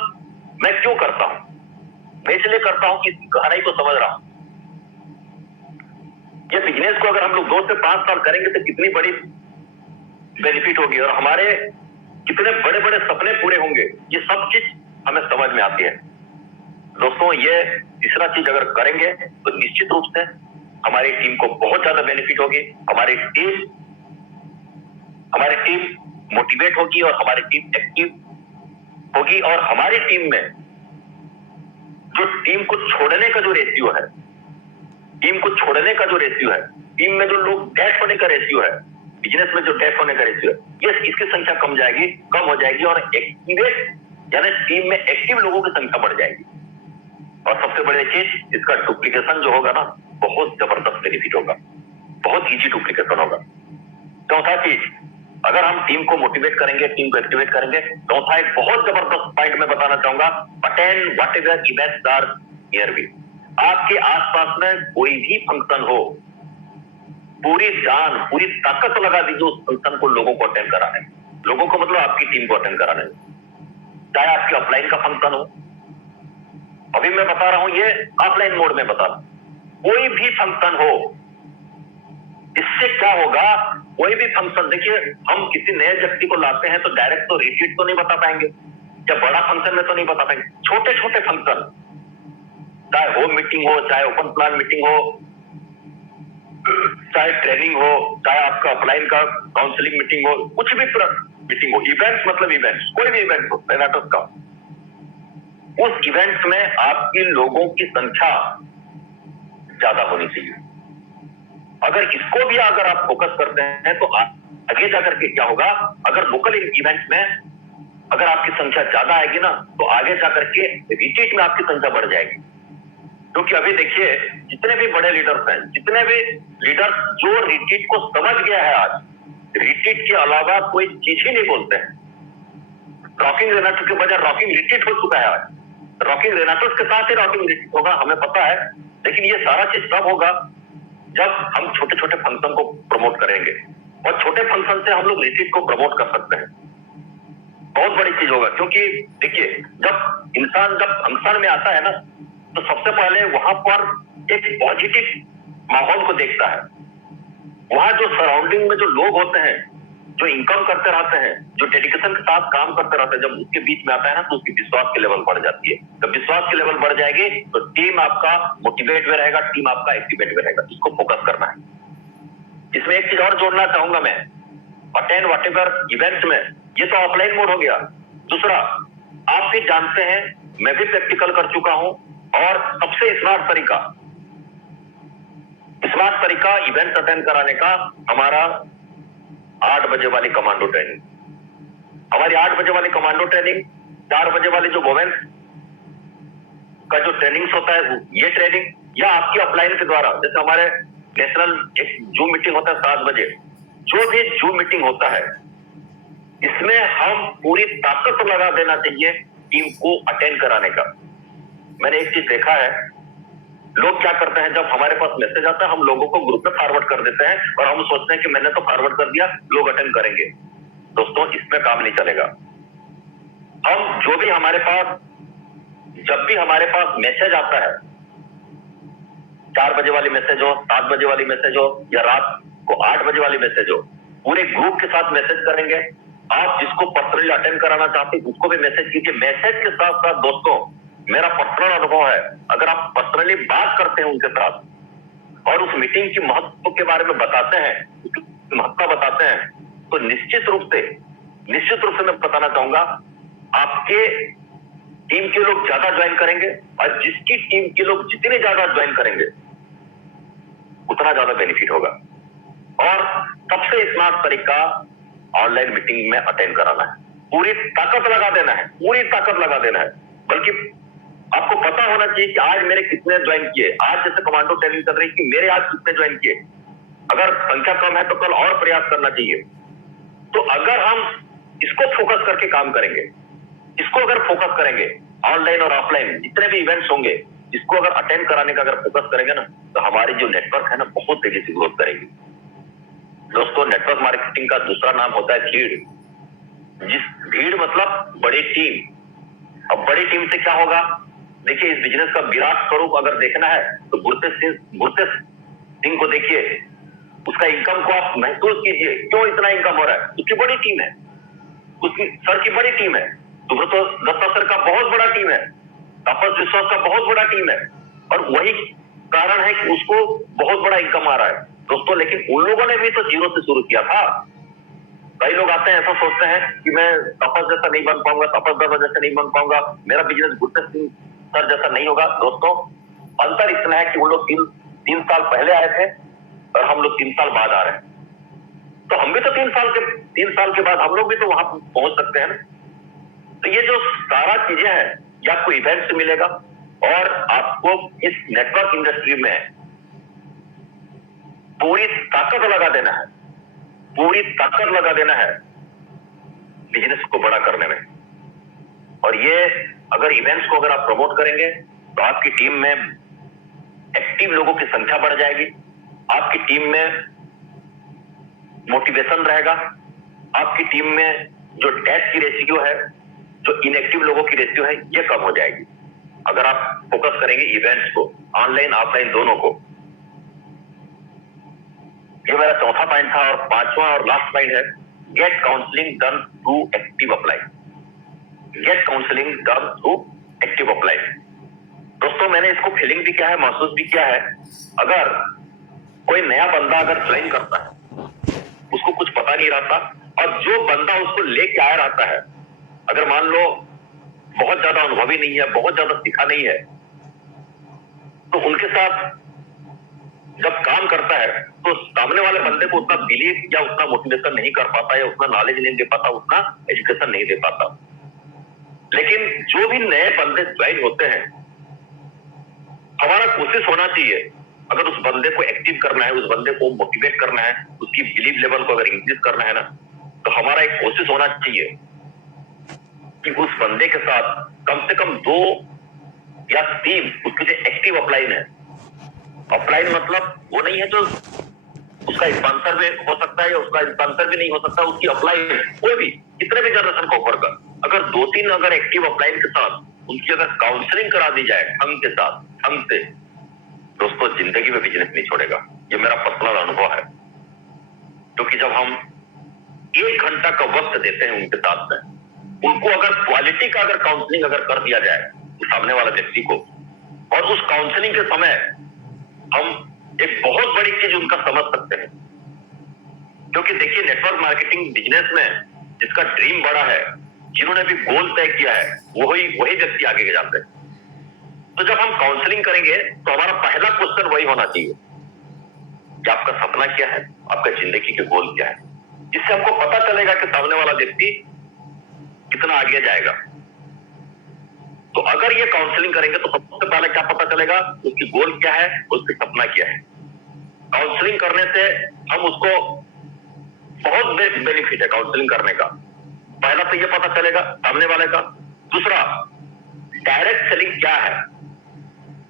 मैं क्यों करता हूं? मैं इसलिए करता हूं कि इसकी गहराई को समझ रहा हूं। ये बिजनेस को अगर हम लोग 2 से 5 साल करेंगे तो कितनी बड़ी बेनिफिट होगी और हमारे कितने बड़े बड़े सपने पूरे होंगे, ये सब चीज हमें समझ में आती है। दोस्तों ये तीसरा चीज अगर करेंगे तो निश्चित रूप से हमारी टीम को बहुत ज्यादा बेनिफिट होगी, हमारी टीम मोटिवेट होगी और हमारी टीम एक्टिव होगी। और हमारी टीम में जो टीम को छोड़ने का जो रेशियो है, टीम को छोड़ने का जो रेशियो है, टीम में जो लोग डेथ होने का रेशियो है, बिजनेस में जो डेथ होने का रेशियो है, ये इसकी संख्या कम हो जाएगी और एक्टिवेट यानी टीम में एक्टिव लोगों की संख्या बढ़ जाएगी। और सबसे बड़ी चीज, इसका डुप्लीकेशन जो होगा ना, बहुत जबरदस्त बेनिफिट होगा, बहुत इजी डुप्लीकेशन होगा। चौथा चीज, अगर हम टीम को मोटिवेट करेंगे, टीम को एक्टिवेट करेंगे, चौथा एक बहुत जबरदस्त पॉइंट मैं बताना चाहूंगा, attend whatever events are nearby. आपके आसपास में कोई भी फंक्शन हो, पूरी जान, पूरी ताकत लगा दीजिए उस फंक्शन को, लोगों को अटेंड कराने, लोगों को मतलब आपकी टीम को अटेंड कराने। चाहे आपके ऑफलाइन का फंक्शन हो, अभी मैं बता रहा हूं ये ऑफलाइन मोड में बता रहा हूं, कोई भी फंक्शन हो, इससे क्या होगा, कोई भी फंक्शन, देखिए हम किसी नए व्यक्ति को लाते हैं तो डायरेक्ट तो रिट्रीट तो नहीं बता पाएंगे, या बड़ा फंक्शन में तो नहीं बता पाएंगे, छोटे छोटे फंक्शन, चाहे होम मीटिंग हो, चाहे ओपन प्लान मीटिंग हो, चाहे ट्रेनिंग हो, चाहे आपका ऑफलाइन का काउंसलिंग मीटिंग हो, कुछ भी मीटिंग हो, इवेंट्स मतलब इवेंट्स, कोई भी इवेंट हो रेनाटस का, उस इवेंट्स में आपकी लोगों की संख्या ज्यादा होनी चाहिए। अगर इसको भी अगर आप फोकस करते हैं तो आगे जाकर के क्या होगा, अगर लोकल इवेंट्स में अगर आपकी संख्या ज्यादा आएगी ना, तो आगे जाकर के रिट्रीट में आपकी संख्या बढ़ जाएगी। क्योंकि अभी देखिए जितने भी बड़े लीडर्स हैं, जितने भी लीडर्स जो रिट्रीट को समझ गया है, आज रिट्रीट के अलावा कोई चीज ही नहीं बोलते हैं। रॉकिंग रेनाटो के बजाय रॉकिंग रिट्रीट हो चुका है आज। रॉकिंग रेनाटो के साथ ही रॉकिंग रिट्रीट होगा, हमें पता है। लेकिन ये सारा चीज तब होगा जब हम छोटे छोटे फंक्शन को प्रमोट करेंगे, और छोटे फंक्शन से हम लोग रिट्रीट को प्रमोट कर सकते हैं। बहुत बड़ी चीज होगा, क्योंकि देखिए जब इंसान जब फंक्शन में आता है ना, तो सबसे पहले वहां पर एक पॉजिटिव माहौल को देखता है। वहां जो सराउंडिंग में जो लोग होते हैं, जो इनकम करते रहते हैं, जो डेडिकेशन के साथ काम करते रहते हैं, जब उसके बीच में आता है ना, तो उसकी विश्वास की लेवल बढ़ जाती है। जब विश्वास की लेवल बढ़ जाएगी तो टीम आपका मोटिवेट में रहेगा, टीम आपका एक्टिवेट में रहेगा। इसको फोकस करना है। इसमें एक चीज और जोड़ना चाहूंगा मैं, अटेंड व्हाटएवर इवेंट्स में, ये तो ऑफलाइन मोड हो गया। दूसरा, आप भी जानते हैं, मैं भी प्रैक्टिकल कर चुका हूं, और सबसे स्मार्ट तरीका इवेंट अटेंड कराने का हमारा 8 बजे वाली कमांडो ट्रेनिंग। हमारी 8 बजे वाली कमांडो ट्रेनिंग, 4 बजे वाली जो वोमेन का जो ट्रेनिंग्स होता है, ये ट्रेनिंग, या आपकी अपलाइन के द्वारा, जैसे हमारे नेशनल एक जूम मीटिंग होता है 7 बजे, जो भी जूम मीटिंग होता है, इसमें हम पूरी ताकत लगा देना चाहिए टीम को अटेंड कराने का। मैंने एक चीज देखा है, लोग क्या करते हैं, जब हमारे पास मैसेज आता है, हम लोगों को ग्रुप में फॉरवर्ड कर देते हैं, और हम सोचते हैं कि मैंने तो फॉरवर्ड कर दिया, लोग अटेंड करेंगे। दोस्तों, इसमें काम नहीं चलेगा। हम जो भी हमारे पास, जब भी हमारे पास मैसेज आता है, 4 बजे वाली मैसेज हो, 7 बजे वाली मैसेज हो, या रात को 8 बजे वाली मैसेज हो, पूरे ग्रुप के साथ मैसेज करेंगे। आप जिसको पर्सनली अटेंड कराना चाहते हैं उसको भी मैसेज कीजिए। मैसेज के साथ साथ दोस्तों, मेरा पर्सनल अनुभव है, अगर आप पर्सनली बात करते हैं उनके साथ और उस मीटिंग की महत्व के बारे में बताते हैं, महत्व बताते हैं, तो निश्चित रूप से मैं बताना चाहूंगा, आपके टीम के लोग ज्यादा ज्वाइन करेंगे, और जिसकी टीम के लोग जितने ज्यादा ज्वाइन करेंगे उतना ज्यादा बेनिफिट होगा। और सबसे स्मार्ट तरीका ऑनलाइन मीटिंग में अटेंड कराना है। पूरी ताकत लगा देना है, पूरी ताकत लगा देना है। बल्कि आपको पता होना चाहिए कि आज मेरे कितने ज्वाइन किए। आज जैसे कमांडो ट्रेनिंग कर रही थी, मेरे आज कितने ज्वाइन किए। अगर संख्या कम है तो कल और प्रयास करना चाहिए। तो अगर हम इसको फोकस करके काम करेंगे, इसको अगर फोकस करेंगे, ऑनलाइन और ऑफलाइन जितने भी इवेंट्स होंगे, इसको अगर अटेंड कराने का अगर फोकस करेंगे ना, तो हमारी जो नेटवर्क है ना, बहुत तेजी से ग्रोथ करेगी। दोस्तों, नेटवर्क मार्केटिंग का दूसरा नाम होता है भीड़। भीड़ मतलब बड़ी टीम। अब बड़ी टीम से क्या होगा, देखिए इस बिजनेस का विराट स्वरूप अगर देखना है तो गुरतेज सिंह को देखिए, उसका इनकम को आप महसूस कीजिए, क्यों इतना इनकम हो रहा है। उसकी बड़ी टीम है, उसकी सर की बड़ी टीम है, सुब्रतो दत्ता सर का बहुत बड़ा टीम है, तापस विश्वास का बहुत बड़ा टीम है, और वही कारण है कि उसको बहुत बड़ा इनकम आ रहा है। दोस्तों, लेकिन उन लोगों ने भी तो जीरो से शुरू किया था। कई लोग आते हैं, ऐसा सोचते हैं कि मैं तापस जैसा नहीं बन पाऊंगा, तापस दादा जैसा नहीं बन पाऊंगा, मेरा बिजनेस गुरतेज सिंह सर जैसा नहीं होगा। दोस्तों, अंतर इतना है कि वो लोग तीन साल पहले आए थे और हम लोग 3 साल बाद आ रहे हैं। तो हम भी तो 3 साल के बाद हम लोग भी तो वहां पहुंच सकते हैं ना। तो ये जो सारा चीजें हैं, ये आपको इवेंट से मिलेगा, और आपको इस नेटवर्क इंडस्ट्री में पूरी ताकत लगा देना है, पूरी ताकत लगा देना है बिजनेस को बड़ा करने में। और ये अगर इवेंट्स को अगर आप प्रमोट करेंगे तो आपकी टीम में एक्टिव लोगों की संख्या बढ़ जाएगी, आपकी टीम में मोटिवेशन रहेगा, आपकी टीम में जो डेथ की रेशियो है, जो इनएक्टिव लोगों की रेशियो है, ये कम हो जाएगी अगर आप फोकस करेंगे इवेंट्स को, ऑनलाइन ऑफलाइन दोनों को। ये मेरा चौथा पॉइंट था। और 5वां और लास्ट पॉइंट है, get counselling done through active upline. Get counselling done through active upline. दोस्तों, मैंने इसको फीलिंग भी किया है, महसूस भी किया है। अगर कोई नया बंदा अगर ज्वाइन करता है, उसको कुछ पता नहीं रहता, और जो बंदा उसको लेके आया रहता है, अगर मान लो बहुत ज्यादा अनुभवी नहीं है, बहुत ज्यादा सीखा नहीं है, तो उनके साथ जब काम करता है तो सामने वाले बंदे को उतना बिलीव या उतना मोटिवेशन नहीं कर पाता, या उतना नॉलेज नहीं दे पाता, उतना एजुकेशन नहीं दे पाता। लेकिन जो भी नए बंदे ज्वाइन होते हैं, हमारा कोशिश होना चाहिए, अगर उस बंदे को एक्टिव करना है, उस बंदे को मोटिवेट करना है, उसकी बिलीव लेवल को अगर इंक्रीज करना है ना, तो हमारा एक कोशिश होना चाहिए कि उस बंदे के साथ कम से कम 2 या 3 उसके जो एक्टिव अपलाइन है, अपलाइन मतलब वो नहीं है जो उसका स्पॉन्सर भी हो सकता है या उसका स्पॉन्सर भी नहीं हो सकता, उसकी अपलाइन कोई भी कितने भी जनरेशन को ऑफर कर, अगर 2-3 अगर एक्टिव अपलाइन के साथ उनकी अगर काउंसलिंग करा दी जाए ढंग के साथ, ढंग से, दोस्तों जिंदगी में बिजनेस नहीं छोड़ेगा। ये मेरा पर्सनल अनुभव है, क्योंकि जब हम 1 घंटा का वक्त देते हैं उनके साथ में, उनको अगर क्वालिटी का अगर काउंसलिंग अगर कर दिया जाए सामने वाला व्यक्ति को, और उस काउंसलिंग के समय हम एक बहुत बड़ी चीज उनका समझ सकते हैं, क्योंकि देखिए नेटवर्क मार्केटिंग बिजनेस में जिसका ड्रीम बड़ा है, जिन्होंने भी गोल तय किया है, वही व्यक्ति आगे जाते हैं। तो जब हम काउंसलिंग करेंगे तो हमारा पहला क्वेश्चन वही होना चाहिए कि आपका सपना क्या है, आपका जिंदगी के गोल क्या है, जिससे हमको पता चलेगा कि सामने वाला व्यक्ति कितना आगे जाएगा। तो अगर ये काउंसलिंग करेंगे तो सबसे पहले क्या पता चलेगा, उसकी गोल क्या है, उसकी सपना क्या है। काउंसलिंग करने से हम उसको बहुत बेनिफिट है काउंसलिंग करने का। पहला तो ये पता चलेगा सामने वाले का। दूसरा, डायरेक्ट सेलिंग क्या है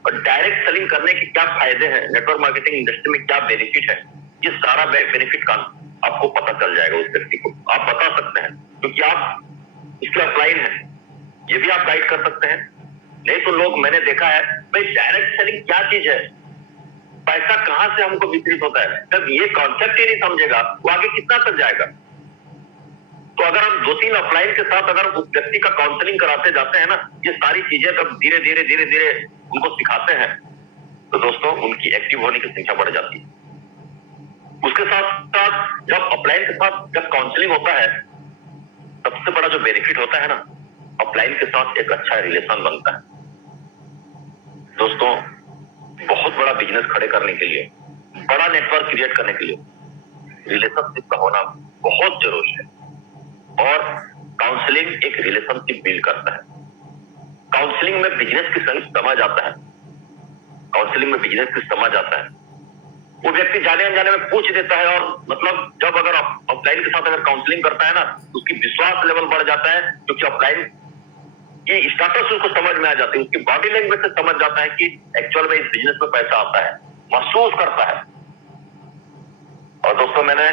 और डायरेक्ट सेलिंग करने के क्या फायदे हैं, नेटवर्क मार्केटिंग इंडस्ट्री में क्या बेनिफिट है, ये सारा बेनिफिट का आपको पता चल जाएगा उस व्यक्ति को। आप बता सकते हैं क्योंकि आप इसके अपलाइन हैं, ये भी आप गाइड कर सकते हैं। नहीं तो लोग, मैंने देखा है भाई, डायरेक्ट सेलिंग क्या चीज है, पैसा कहां से हमको वितरित होता है, जब ये कॉन्सेप्ट ही नहीं समझेगा वो आगे कितना तक जाएगा। तो अगर हम 2-3 अपलाइन के साथ अगर उस व्यक्ति का काउंसलिंग कराते जाते हैं ना, ये सारी चीजें जब धीरे धीरे उनको सिखाते हैं, तो दोस्तों उनकी एक्टिव होने की संख्या बढ़ जाती है। उसके साथ साथ जब अपलाइन के साथ जब काउंसलिंग होता है, सबसे बड़ा जो बेनिफिट होता है ना, अपलाइन के साथ एक अच्छा रिलेशन बनता है। दोस्तों बहुत बड़ा बिजनेस खड़े करने के लिए, बड़ा नेटवर्क क्रिएट करने के लिए रिलेशनशिप का होना बहुत जरूरी है, और काउंसलिंग एक रिलेशनशिप बिल्ड करता है। काउंसलिंग में बिजनेस की समझ आता है, काउंसलिंग में बिजनेस की समझ आता है। वो व्यक्ति जाने अनजाने में पूछ देता है, और मतलब जब अगर ऑफलाइन के साथ अगर काउंसलिंग करता है ना, तो उसकी विश्वास लेवल बढ़ जाता है, क्योंकि ऑफलाइन की स्टेटस उसको समझ में आ जाती है, उसकी बॉडी लैंग्वेज से समझ जाता है कि एक्चुअल में इस बिजनेस में पैसा आता है, महसूस करता है। और दोस्तों मैंने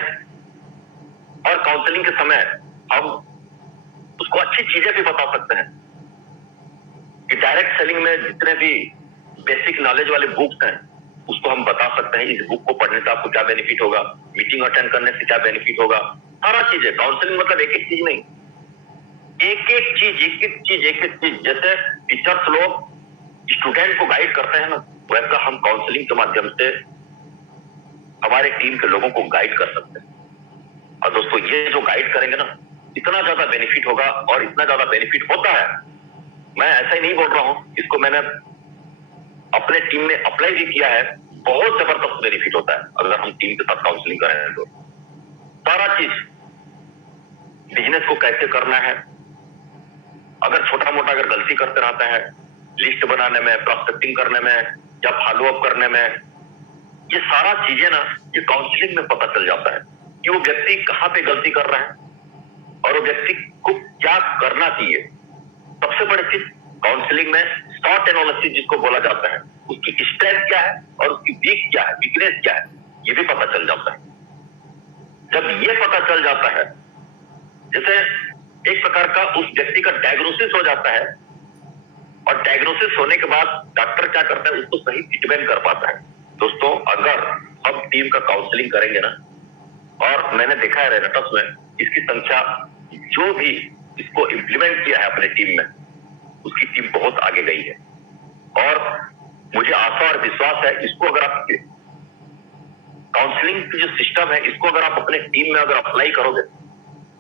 और काउंसलिंग के समय हम उसको अच्छी चीजें भी बता सकते हैं कि डायरेक्ट सेलिंग में जितने भी बेसिक नॉलेज वाले बुक्स हैं उसको हम बता सकते हैं, इस बुक को पढ़ने से आपको क्या बेनिफिट होगा, मीटिंग अटेंड करने से क्या बेनिफिट होगा, सारा चीजें। काउंसलिंग मतलब एक एक चीज नहीं, एक एक चीज जैसे टीचर्स लोग स्टूडेंट को गाइड करते हैं ना, वैसा हम काउंसलिंग के माध्यम से हमारे टीम के लोगों को गाइड कर सकते हैं। और दोस्तों ये जो गाइड करेंगे ना, इतना ज्यादा बेनिफिट होगा, और इतना ज्यादा बेनिफिट होता है, मैं ऐसा ही नहीं बोल रहा हूं, इसको मैंने अपने टीम में अप्लाई भी किया है। बहुत जबरदस्त बेनिफिट होता है अगर हम टीम के साथ काउंसलिंग करें तो। सारा चीज बिजनेस को कैसे करना है, अगर छोटा मोटा अगर गलती करते रहता है लिस्ट बनाने में, प्रोस्पेक्टिंग करने में या फॉलो अप करने में, ये सारा चीजें ना ये काउंसलिंग में पता चल जाता है कि वो व्यक्ति कहां पे गलती कर रहा है और वो व्यक्ति को क्या करना चाहिए। सबसे बड़ी चीज काउंसलिंग में शॉर्ट एनालिसिस जिसको बोला जाता है, उसकी स्ट्रेंथ क्या है और उसकी वीक क्या है, वीकनेस क्या है, ये भी पता चल जाता है। जब ये पता चल जाता है, जैसे एक प्रकार का उस व्यक्ति का डायग्नोसिस हो जाता है, और डायग्नोसिस होने के बाद डॉक्टर क्या करता है, उसको सही ट्रीटमेंट कर पाता है। दोस्तों अगर हम टीम का काउंसलिंग करेंगे ना, और मैंने देखा है रेनेटस में इसकी संख्या, जो भी इसको इम्प्लीमेंट किया है अपने टीम में, उसकी टीम बहुत आगे गई है। और मुझे आशा और विश्वास है, इसको अगर आप काउंसलिंग की जो सिस्टम है, इसको अगर आप अपने टीम में अगर अप्लाई करोगे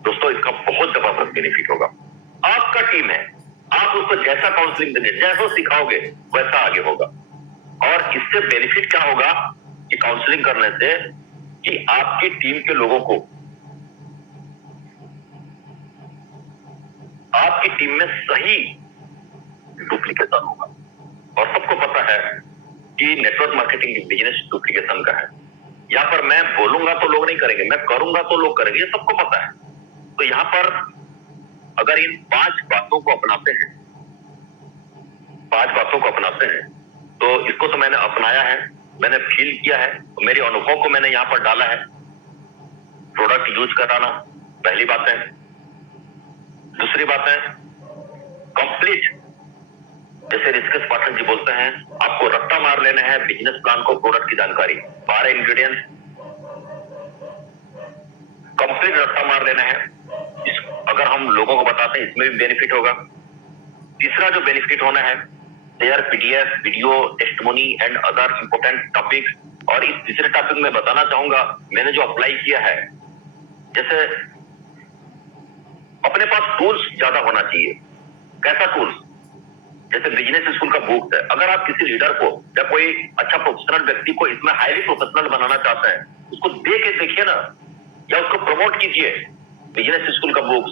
दोस्तों, इसका बहुत जबरदस्त बेनिफिट होगा। आपका टीम है, आप उसको जैसा काउंसलिंग देंगे, जैसा सिखाओगे वैसा आगे होगा। और इससे बेनिफिट क्या होगा कि काउंसलिंग करने से कि आपकी टीम के लोगों को आपकी टीम में सही डुप्लीकेशन होगा। और सबको पता है कि नेटवर्क मार्केटिंग बिजनेस डुप्लीकेशन का है। यहाँ पर मैं बोलूंगा तो लोग नहीं करेंगे, मैं करूंगा तो लोग करेंगे, ये सबको पता है। तो यहाँ पर अगर इन 5 बातों को अपनाते हैं, 5 बातों को अपनाते हैं, तो इसको तो मैंने अपनाया है, मैंने फील किया है, मेरे अनुभव को मैंने यहाँ पर डाला है। प्रोडक्ट यूज कराना पहली बात है। दूसरी बात है कंप्लीट, जैसे ऋषिकेश पाठक जी बोलते हैं, आपको रट्टा मार लेना है बिजनेस प्लान को, प्रोडक्ट की जानकारी, 12 इंग्रेडिएंट्स कंप्लीट रट्टा मार लेना है। अगर हम लोगों को बताते हैं इसमें भी बेनिफिट होगा। तीसरा जो बेनिफिट होना है, share PDF, video, testimony and other important topics. और इस तीसरे टॉपिक में बताना चाहूंगा, मैंने जो अप्लाई किया है, जैसे अपने पास टूल्स ज्यादा होना चाहिए। कैसा टूल्स? जैसे बिजनेस स्कूल का बुक है, अगर आप किसी लीडर को या कोई अच्छा प्रोफेशनल व्यक्ति को इसमें हाईली प्रोफेशनल बनाना चाहते हैं, उसको दे के देखिए ना, या उसको प्रमोट कीजिए। बिजनेस स्कूल का book,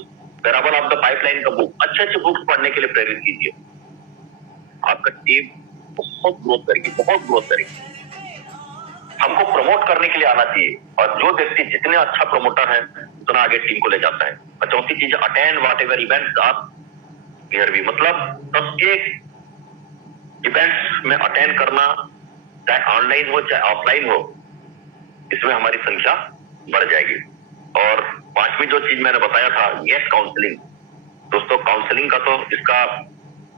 parable of the pipeline का बुक, अच्छे अच्छे बुक्स पढ़ने के लिए प्रेरित कीजिए। आपका टीम बहुत ग्रोथ करेगी, बहुत ग्रोथ करेगी। हमको प्रमोट करने के लिए आना चाहिए, और जो व्यक्ति जितने अच्छा प्रमोटर है उतना आगे टीम को ले जाता है। और चौथी चीज, अटेंड व्हाट एवर इवेंट्स आप हियर भी, मतलब सबके इवेंट्स में अटेंड करना, चाहे ऑनलाइन हो चाहे ऑफलाइन हो, इसमें हमारी संख्या बढ़ जाएगी। और 5वीं जो चीज मैंने बताया था, गेस्ट काउंसलिंग। दोस्तों, काउंसलिंग का तो इसका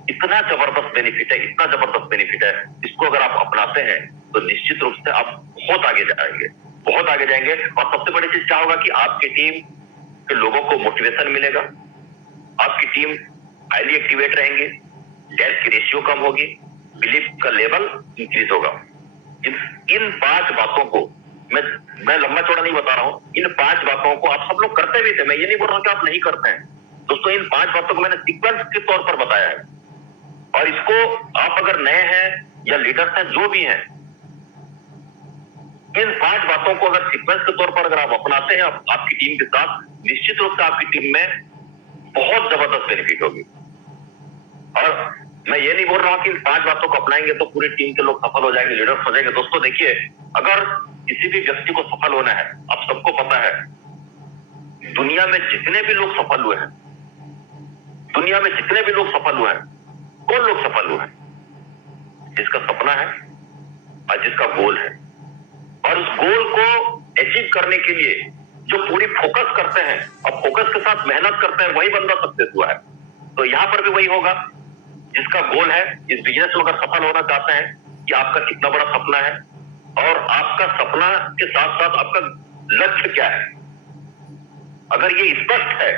इतना जबरदस्त बेनिफिट है, इतना जबरदस्त बेनिफिट है, इसको अगर आप अपनाते हैं तो निश्चित रूप से आप बहुत आगे जाएंगे, बहुत आगे जाएंगे। और सबसे बड़ी चीज क्या होगा कि आपकी टीम के लोगों को मोटिवेशन मिलेगा, आपकी टीम हाईली एक्टिवेट रहेंगे, डेथ की रेशियो कम होगी, बिलीफ का लेवल इंक्रीज होगा। इन 5 बातों को मैं लंबा चौड़ा नहीं बता रहा हूं, इन 5 बातों को आप सब लोग करते भी थे, मैं ये नहीं बोल रहा हूं कि आप नहीं करते हैं। दोस्तों, इन 5 बातों को मैंने सीक्वेंस के तौर पर बताया है, और इसको आप अगर नए हैं या लीडर्स हैं, जो भी हैं, इन 5 बातों को अगर सीक्वेंस के तौर पर अगर आप अपनाते हैं आपकी टीम के साथ, निश्चित रूप से आपकी टीम में बहुत जबरदस्त बेनिफिट होगी। और मैं ये नहीं बोल रहा हूं कि इन 5 बातों को अपनाएंगे तो पूरी टीम के लोग सफल हो जाएंगे, लीडर्स हो जाएंगे। दोस्तों देखिए, अगर किसी भी व्यक्ति को सफल होना है, आप सबको पता है, दुनिया में जितने भी लोग सफल हुए हैं, दुनिया में जितने भी लोग सफल हुए हैं, कौन लोग सफल हुए हैं? जिसका सपना है और जिसका गोल है, और उस गोल को अचीव करने के लिए जो पूरी फोकस करते हैं और फोकस के साथ मेहनत करते हैं, वही बंदा सक्सेस हुआ है। तो यहां पर भी वही होगा, जिसका गोल है। इस बिजनेस में अगर सफल होना चाहते हैं कि आपका कितना बड़ा सपना है, और आपका सपना के साथ साथ आपका लक्ष्य क्या है, अगर ये स्पष्ट है,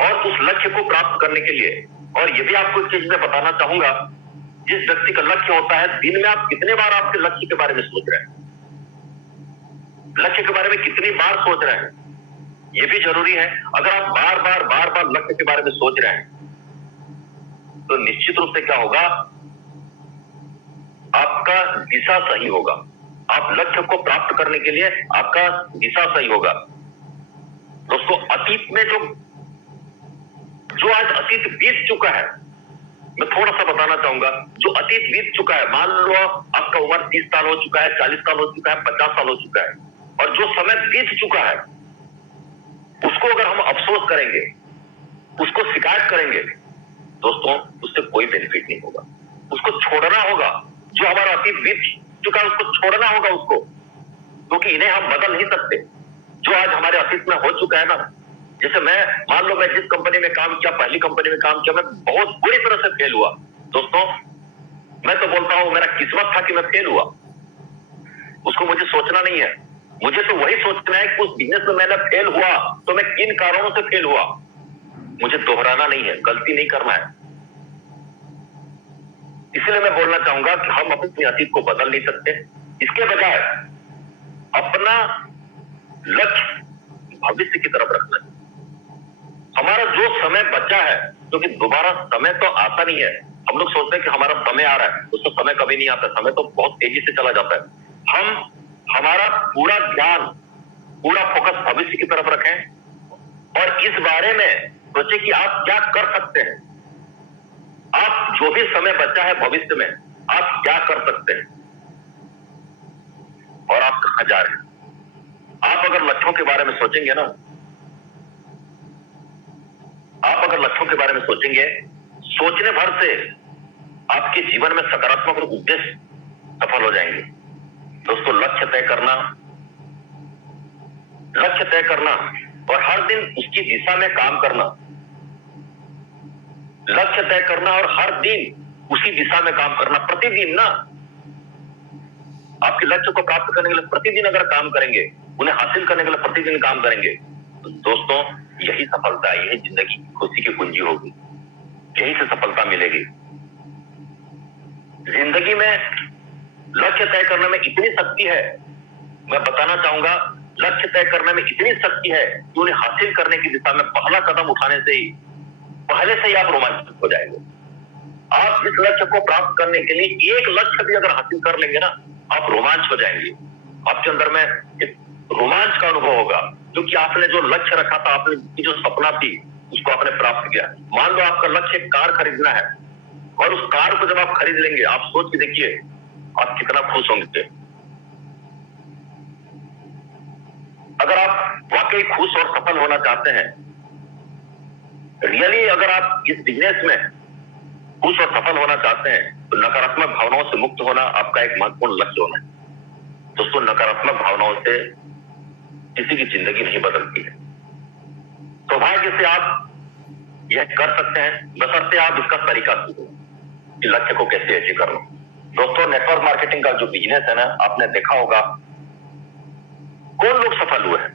और उस लक्ष्य को प्राप्त करने के लिए, और ये भी आपको एक चीज मैं बताना चाहूंगा, जिस व्यक्ति का लक्ष्य होता है, दिन में आप कितने बार आपके लक्ष्य के बारे में सोच रहे हैं, लक्ष्य के बारे में कितनी बार सोच रहे हैं, ये भी जरूरी है। अगर आप बार बार लक्ष्य के बारे में सोच रहे हैं, तो निश्चित रूप से क्या होगा, आपका दिशा सही होगा। आप लक्ष्य को प्राप्त करने के लिए आपका दिशा सही होगा। दोस्तों, अतीत में जो आज अतीत बीत चुका है, मैं थोड़ा सा बताना चाहूंगा। जो अतीत बीत चुका है, मान लो आपका उम्र 30 साल हो चुका है, 40 साल हो चुका है, 50 साल हो चुका है, और जो समय बीत चुका है उसको अगर हम अफसोस करेंगे, उसको शिकायत करेंगे, दोस्तों उससे कोई बेनिफिट नहीं होगा। उसको छोड़ना होगा। जो हमारा अतीत बीत चुका है उसको छोड़ना होगा उसको, क्योंकि इन्हें हम बदल नहीं सकते। जो आज हमारे अतीत में हो चुका है ना, जैसे मान लो मैं जिस कंपनी में काम किया, पहली कंपनी में काम किया, मैं बहुत बुरी तरह से फेल हुआ। दोस्तों, मैं तो बोलता हूं मेरा किस्मत था कि मैं फेल हुआ, उसको मुझे सोचना नहीं है। मुझे तो वही सोचना है कि उस बिजनेस में मैंने फेल हुआ तो मैं किन कारणों से फेल हुआ, मुझे दोहराना नहीं है, गलती नहीं करना है। इसलिए मैं बोलना चाहूंगा कि हम अपने अतीत को बदल नहीं सकते, इसके बजाय अपना लक्ष्य भविष्य की तरफ रखना है। हमारा जो समय बचा है, क्योंकि दोबारा समय तो आता नहीं है। हम लोग सोचते हैं कि हमारा समय आ रहा है, उसको समय कभी नहीं आता, समय तो बहुत तेजी से चला जाता है। हमारा पूरा ध्यान, पूरा फोकस भविष्य की तरफ रखें, और इस बारे में सोचे कि आप क्या कर सकते हैं। आप जो भी समय बचा है भविष्य में, आप क्या कर सकते हैं और आप कहां जा रहे हैं। आप अगर लक्ष्यों के बारे में सोचेंगे ना, आप अगर लक्ष्यों के बारे में सोचेंगे, सोचने भर से आपके जीवन में सकारात्मक और उद्देश्य सफल हो जाएंगे। दोस्तों, लक्ष्य तय करना और हर दिन उसकी दिशा में काम करना, लक्ष्य तय करना और हर दिन उसी दिशा में काम करना, प्रतिदिन ना, आपके लक्ष्य को प्राप्त करने के लिए प्रतिदिन अगर काम करेंगे, उन्हें हासिल करने के लिए प्रतिदिन काम करेंगे, तो दोस्तों यही सफलता है, यही जिंदगी की खुशी की कुंजी होगी, यही से सफलता मिलेगी। जिंदगी में लक्ष्य तय करने में इतनी शक्ति है, मैं बताना चाहूंगा, लक्ष्य तय करने में इतनी शक्ति है कि उन्हें हासिल करने की दिशा में पहला कदम उठाने से ही पहले से ही आप रोमांचित हो जाएंगे। आप इस लक्ष्य को प्राप्त करने के लिए एक लक्ष्य भी अगर हासिल कर लेंगे ना, आप रोमांच हो जाएंगे। आपके अंदर में एक रोमांच का अनुभव होगा, क्योंकि आपने जो लक्ष्य रखा था, आपने जो सपना थी, उसको आपने प्राप्त किया। मान लो आपका लक्ष्य एक कार खरीदना है, और उस कार को जब आप खरीद लेंगे, आप सोच के देखिए आप कितना खुश होंगे। अगर आप वाकई खुश और सफल होना चाहते हैं, रियली अगर आप इस बिजनेस में खुश और सफल होना चाहते हैं, तो नकारात्मक भावनाओं से मुक्त होना आपका एक महत्वपूर्ण लक्ष्य होना है। दोस्तों, नकारात्मक भावनाओं से किसी की जिंदगी नहीं बदलती है। सौभाग्य से आप यह कर सकते हैं, बशर्ते आप इसका तरीका सीखें कि लक्ष्य को कैसे अचीव करना। दोस्तों, नेटवर्क मार्केटिंग का जो बिजनेस है ना, आपने देखा होगा, कौन लोग सफल हुए हैं,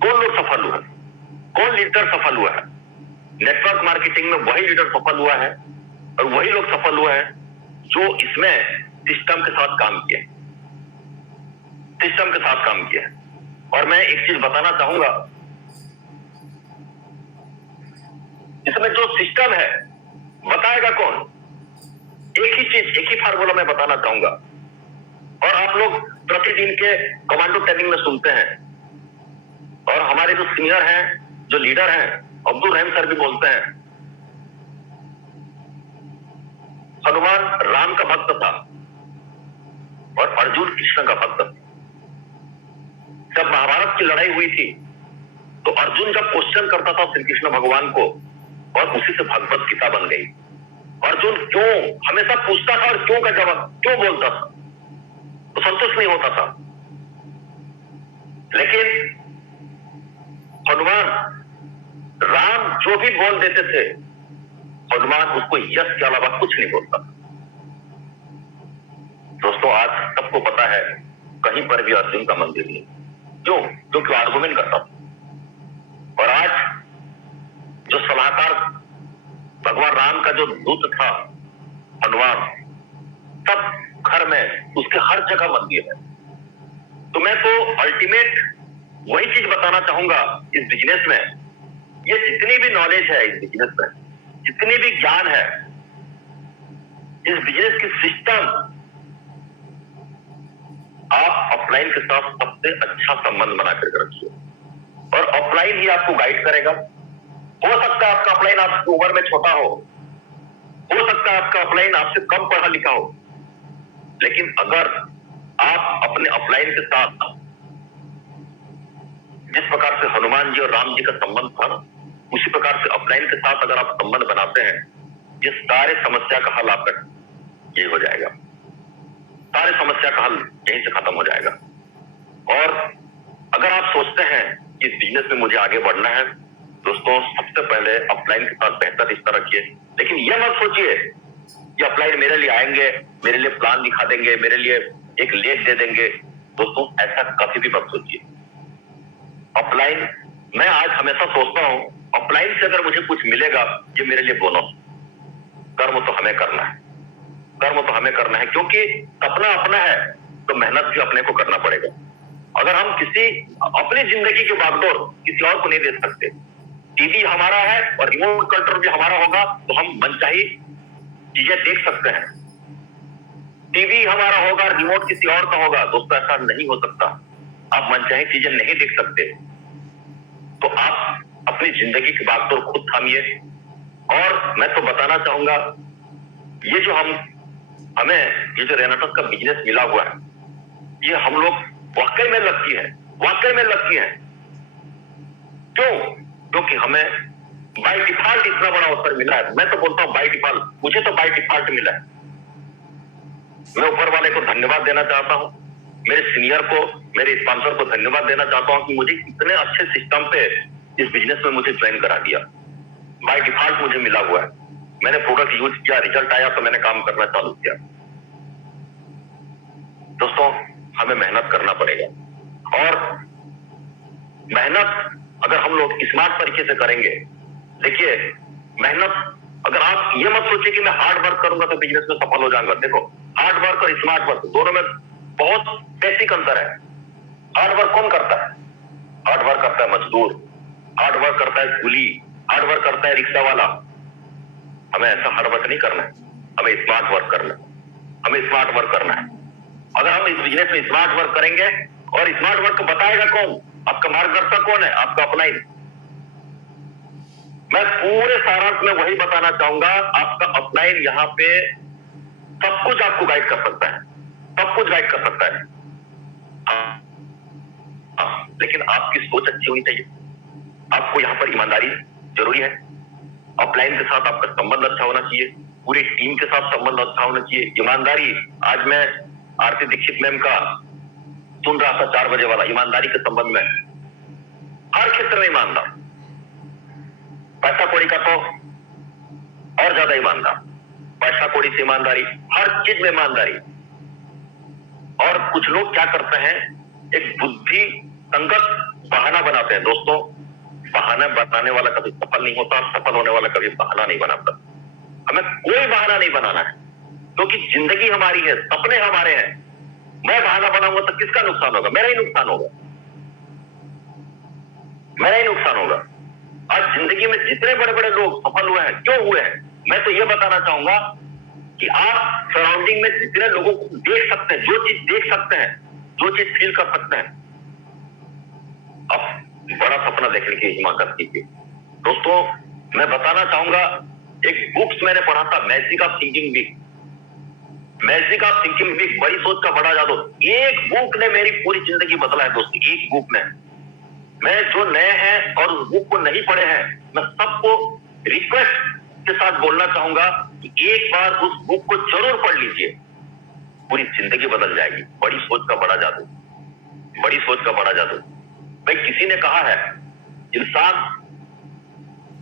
कौन लीडर सफल हुआ है। नेटवर्क मार्केटिंग में वही लीडर सफल हुआ है और वही लोग सफल हुए हैं जो इसमें सिस्टम के साथ काम किए, और मैं एक चीज बताना चाहूंगा, इसमें जो सिस्टम है बताएगा कौन, एक ही चीज, एक ही फार्मूला मैं बताना चाहूंगा। और आप लोग प्रतिदिन के कमांडो ट्रेनिंग में सुनते हैं, और हमारे जो सीनियर हैं, जो लीडर हैं, अब्दुल रहम सर भी बोलते हैं, हनुमान राम का भक्त था और अर्जुन कृष्ण का भक्त था। जब महाभारत की लड़ाई हुई थी, तो अर्जुन जब क्वेश्चन करता था श्री कृष्ण भगवान को, और उसी से भगवत गीता बन गई। अर्जुन क्यों हमेशा पूछता था और क्यों का जवाब क्यों बोलता था, तो संतुष्ट नहीं होता था। लेकिन हनुमान, राम जो भी बोल देते थे, हनुमान उसको यश के अलावा कुछ नहीं बोलता। दोस्तों, आज सबको पता है कहीं पर भी अर्जुन का मंदिर नहीं। क्यों? क्योंकि आर्गुमेंट करता था। और आज जो सलाहकार भगवान राम का जो दूत था हनुमान, सब घर में उसके हर जगह मंदिर है। तो मैं तो अल्टीमेट वही चीज बताना चाहूंगा इस बिजनेस में, ये जितनी भी नॉलेज है इस बिजनेस में, जितनी भी ज्ञान है इस बिजनेस की सिस्टम, आप ऑफलाइन के साथ सबसे अच्छा संबंध बना करके रखिए, और ऑफलाइन ही आपको गाइड करेगा। हो सकता है आपका ऑफलाइन आपकी उम्र में छोटा हो सकता है आपका ऑफलाइन आपसे कम पढ़ा लिखा हो, लेकिन अगर आप अपने ऑफलाइन के साथ जिस प्रकार से हनुमान जी और राम जी का संबंध था ना, उसी प्रकार से ऑफलाइन के साथ अगर आप संबंध बनाते हैं, ये सारे समस्या का हल आपका ये हो जाएगा, सारे समस्या का हल यहीं से खत्म हो जाएगा। और अगर आप सोचते हैं कि इस बिजनेस में मुझे आगे बढ़ना है, दोस्तों सबसे पहले ऑफलाइन के साथ बेहतर रिश्ता रखिए। लेकिन यह मत सोचिए कि ऑफलाइन मेरे लिए आएंगे, मेरे लिए प्लान दिखा देंगे, मेरे लिए एक लेख दे देंगे। दोस्तों, ऐसा कभी भी मत सोचिए। ऑफलाइन, मैं आज हमेशा सोचता हूं, ऑफलाइन से अगर मुझे कुछ मिलेगा, ये मेरे लिए बोनस। कर्म तो हमें करना है, क्योंकि सपना अपना है तो मेहनत भी अपने को करना पड़ेगा। अगर हम अपनी जिंदगी की बागडोर किसी और को नहीं दे सकते, टीवी हमारा है और रिमोट कंट्रोल भी हमारा होगा, तो हम मनचाही चीजें देख सकते हैं। टीवी हमारा होगा, रिमोट किसी और का होगा, दोस्तों ऐसा नहीं हो सकता। आप मनचाही चीजें नहीं देख सकते। तो आप अपनी जिंदगी की बागडोर खुद थामिए। और मैं तो बताना चाहूंगा, ये जो हम हमें ये जो रेनेसांस का बिजनेस मिला हुआ है, ये हम लोग वाकई में लकी है, वाकई में लकी है। क्यों? क्योंकि हमें बाय डिफॉल्ट इतना बड़ा अवसर मिला है। मैं तो बोलता हूं बाय डिफॉल्ट, मुझे तो बाय डिफॉल्ट मिला है। मैं ऊपर वाले को धन्यवाद देना चाहता हूं, मेरे सीनियर को, मेरे स्पॉन्सर को धन्यवाद देना चाहता हूं कि मुझे इतने अच्छे सिस्टम पे इस बिजनेस में मुझे ज्वाइन करा दिया। बाय डिफॉल्ट मुझे मिला हुआ है। मैंने प्रोडक्ट यूज किया, रिजल्ट आया तो मैंने काम करना चालू किया। दोस्तों, हमें मेहनत करना पड़ेगा, और मेहनत अगर हम लोग स्मार्ट तरीके से करेंगे, देखिए मेहनत, अगर आप ये मत सोचिए कि मैं हार्ड वर्क करूंगा तो बिजनेस में सफल हो जाऊंगा। देखो, हार्ड वर्क और स्मार्ट वर्क दोनों में बहुत बेसिक अंतर है। हार्ड वर्क कौन करता है? हार्ड वर्क करता है मजदूर, हार्ड वर्क करता है कूली, हार्ड वर्क करता है रिक्शा वाला। हमें ऐसा हार्ड वर्क नहीं करना है, हमें स्मार्ट वर्क करना है, हमें स्मार्ट वर्क करना है। अगर हम इस बिजनेस में स्मार्ट वर्क करेंगे, और स्मार्ट वर्क बताएगा कौन? आपका मार्गदर्शक कौन है? आपका अपलाइन। मैं पूरे सारांश में वही बताना चाहूंगा, आपका अपलाइन यहाँ पे सब कुछ आपको गाइड कर सकता है, सब कुछ गाइड कर सकता है। लेकिन आपकी सोच अच्छी होनी चाहिए। आपको यहाँ पर ईमानदारी जरूरी है, अपलाइन के साथ आपका संबंध अच्छा होना चाहिए, पूरी टीम के साथ संबंध अच्छा होना चाहिए। ईमानदारी, आज मैं आरती दीक्षित मैम का सुन रहा था 4 बजे वाला, ईमानदारी के संबंध में हर क्षेत्र में ईमानदार, पैसा कौड़ी का तो और ज्यादा ईमानदार, पैसा कौड़ी से ईमानदारी, हर चीज में ईमानदारी। और कुछ लोग क्या करते हैं, एक बुद्धि संगत बहाना बनाते हैं। दोस्तों, बहाना बनाने वाला कभी सफल नहीं होता, सफल होने वाला कभी बहाना नहीं बनाता। हमें कोई बहाना नहीं बनाना है, क्योंकि जिंदगी हमारी है, सपने हमारे हैं। मैं बहाना बनाऊंगा तो किसका नुकसान होगा? मेरा ही नुकसान होगा, मेरा ही नुकसान होगा। आज जिंदगी में जितने बड़े बड़े लोग सफल हुए हैं, क्यों हुए हैं? मैं तो ये बताना चाहूंगा कि आप सराउंडिंग में जितने लोगों को देख सकते हैं, जो चीज देख सकते हैं, जो चीज फील कर सकते हैं, आप बड़ा सपना देखने की हिम्मत कीजिए। दोस्तों, मैं बताना चाहूंगा, एक बुक्स मैंने पढ़ा था, magic of thinking big, magic of thinking big, बड़ी सोच का बड़ा जादू। एक बुक ने मेरी पूरी जिंदगी बदला है दोस्तों, एक बुक ने। मैं जो नए हैं और उस बुक को नहीं पढ़े हैं, मैं सबको रिक्वेस्ट के साथ बोलना चाहूंगा कि एक बार उस बुक को जरूर पढ़ लीजिए, पूरी जिंदगी बदल जाएगी। बड़ी सोच का बड़ा जादू, बड़ी सोच का बड़ा जादू। भाई, किसी ने कहा है, इंसान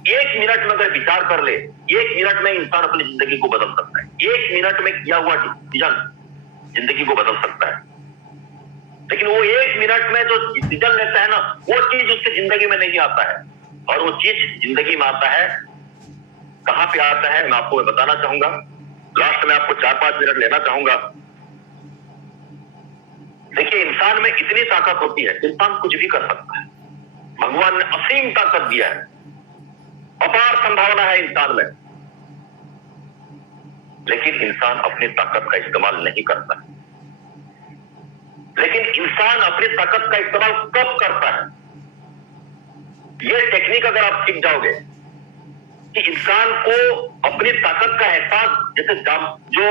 1 मिनट में अगर विचार कर ले, 1 मिनट में इंसान अपनी जिंदगी को बदल सकता है। 1 मिनट में किया हुआ डिसीजन जिंदगी को बदल सकता है। लेकिन वो 1 मिनट में जो डिसीजन लेता है ना, वो चीज उसकी जिंदगी में नहीं आता है। और वो चीज जिंदगी में आता है, कहां पे आता है, मैं आपको बताना चाहूंगा। लास्ट में आपको 4-5 मिनट लेना चाहूंगा। देखिए, इंसान में इतनी ताकत होती है, इंसान कुछ भी कर सकता है। भगवान ने असीम ताकत दिया है, अपार संभावना है इंसान में, लेकिन इंसान अपनी ताकत का इस्तेमाल नहीं करता है। लेकिन इंसान अपनी ताकत का इस्तेमाल कब करता है? यह टेक्निक अगर आप सीख जाओगे कि इंसान को अपनी ताकत का एहसास, जैसे जो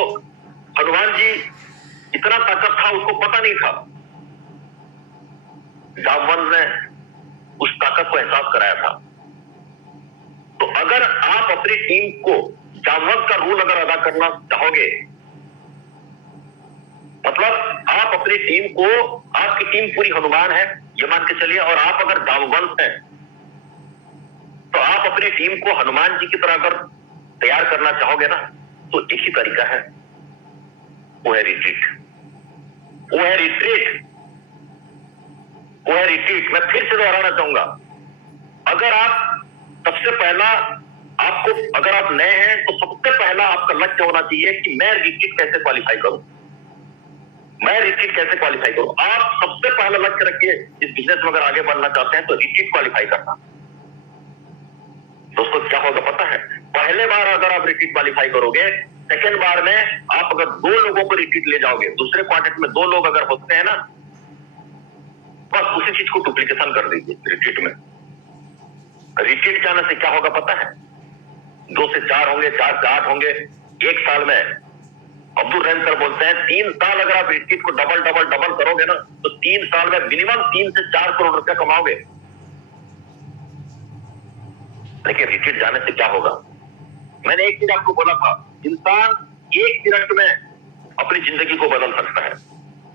हनुमान जी, इतना ताकत था उसको पता नहीं था, जामवंत ने उस ताकत को एहसास कराया था। तो अगर आप अपनी टीम को जामवंत का रूल अगर अदा करना चाहोगे, मतलब आप अपनी टीम को, आपकी टीम पूरी हनुमान है ये मान के चलिए, और आप अगर जामवंत हैं, तो आप अपनी टीम को हनुमान जी की तरह अगर तैयार करना चाहोगे ना, तो एक ही तरीका है, वो है रिट्रीट, वो है रिट्रीट, वो है रिट्रीट। मैं फिर से दोहराना चाहूंगा, अगर आप सबसे पहला, आपको, अगर आप नए हैं तो सबसे पहला आपका लक्ष्य होना चाहिए कि मैं रिट्रीट कैसे क्वालिफाई करूं, मैं रिट्रीट कैसे क्वालिफाई करूं। आप सबसे पहला लक्ष्य रखिए, इस बिजनेस में अगर आगे बढ़ना चाहते हैं तो रिट्रीट क्वालिफाई करना। दोस्तों, क्या होगा पता है? पहले बार अगर आप रिट्रीट क्वालिफाई करोगे, सेकेंड बार में आप अगर 2 लोगों को रिट्रीट ले जाओगे, दूसरे क्वार्टर में 2 लोग अगर होते हैं ना, बस उसी चीज को डुप्लीकेशन कर दीजिए रिट्रीट में। रिट्रीट जाने से क्या होगा पता है? 2 से 4 होंगे, 4 से 8 होंगे 1 साल में, अब्दुल रहम सर बोलते हैं 3 साल अगर आप रिट्रीट को डबल डबल डबल करोगे ना तो 3 साल में मिनिमम 3 से 4 करोड़ रुपया कमाओगे। लेकिन रिट्रीट जाने से क्या होगा? मैंने एक चीज आपको बोला था, इंसान 1 मिनट में अपनी जिंदगी को बदल सकता है,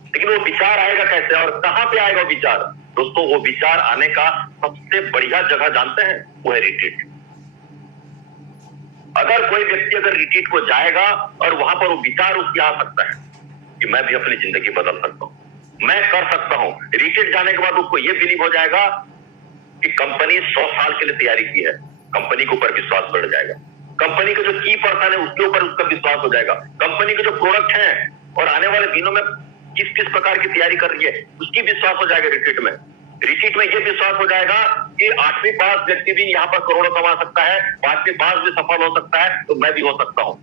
लेकिन वो विचार आएगा कैसे और कहां पे आएगा वो विचार? दोस्तों, वो विचार आने का सबसे बढ़िया जगह जानते हैं? वो है रिट्रीट। अगर कोई व्यक्ति अगर रिट्रीट को जाएगा और वहां पर वो विचार उसकी आ सकता है कि मैं भी अपनी जिंदगी बदल सकता हूं, मैं कर सकता हूं। रिट्रीट जाने के बाद उसको ये बिलीव हो जाएगा कि कंपनी 100 साल के लिए तैयारी की है, कंपनी के ऊपर विश्वास बढ़ जाएगा, कंपनी के जो की पर्सन है उसके ऊपर उसका विश्वास हो जाएगा, कंपनी के जो प्रोडक्ट है और आने वाले दिनों में किस किस प्रकार की तैयारी कर रही है उसकी विश्वास हो जाएगा। रिट्रीट में ये विश्वास हो जाएगा कि 8वीं पास व्यक्ति भी यहाँ पर करोड़ों कमा सकता है, 5वीं पास भी सफल हो सकता है, तो मैं भी हो सकता हूँ।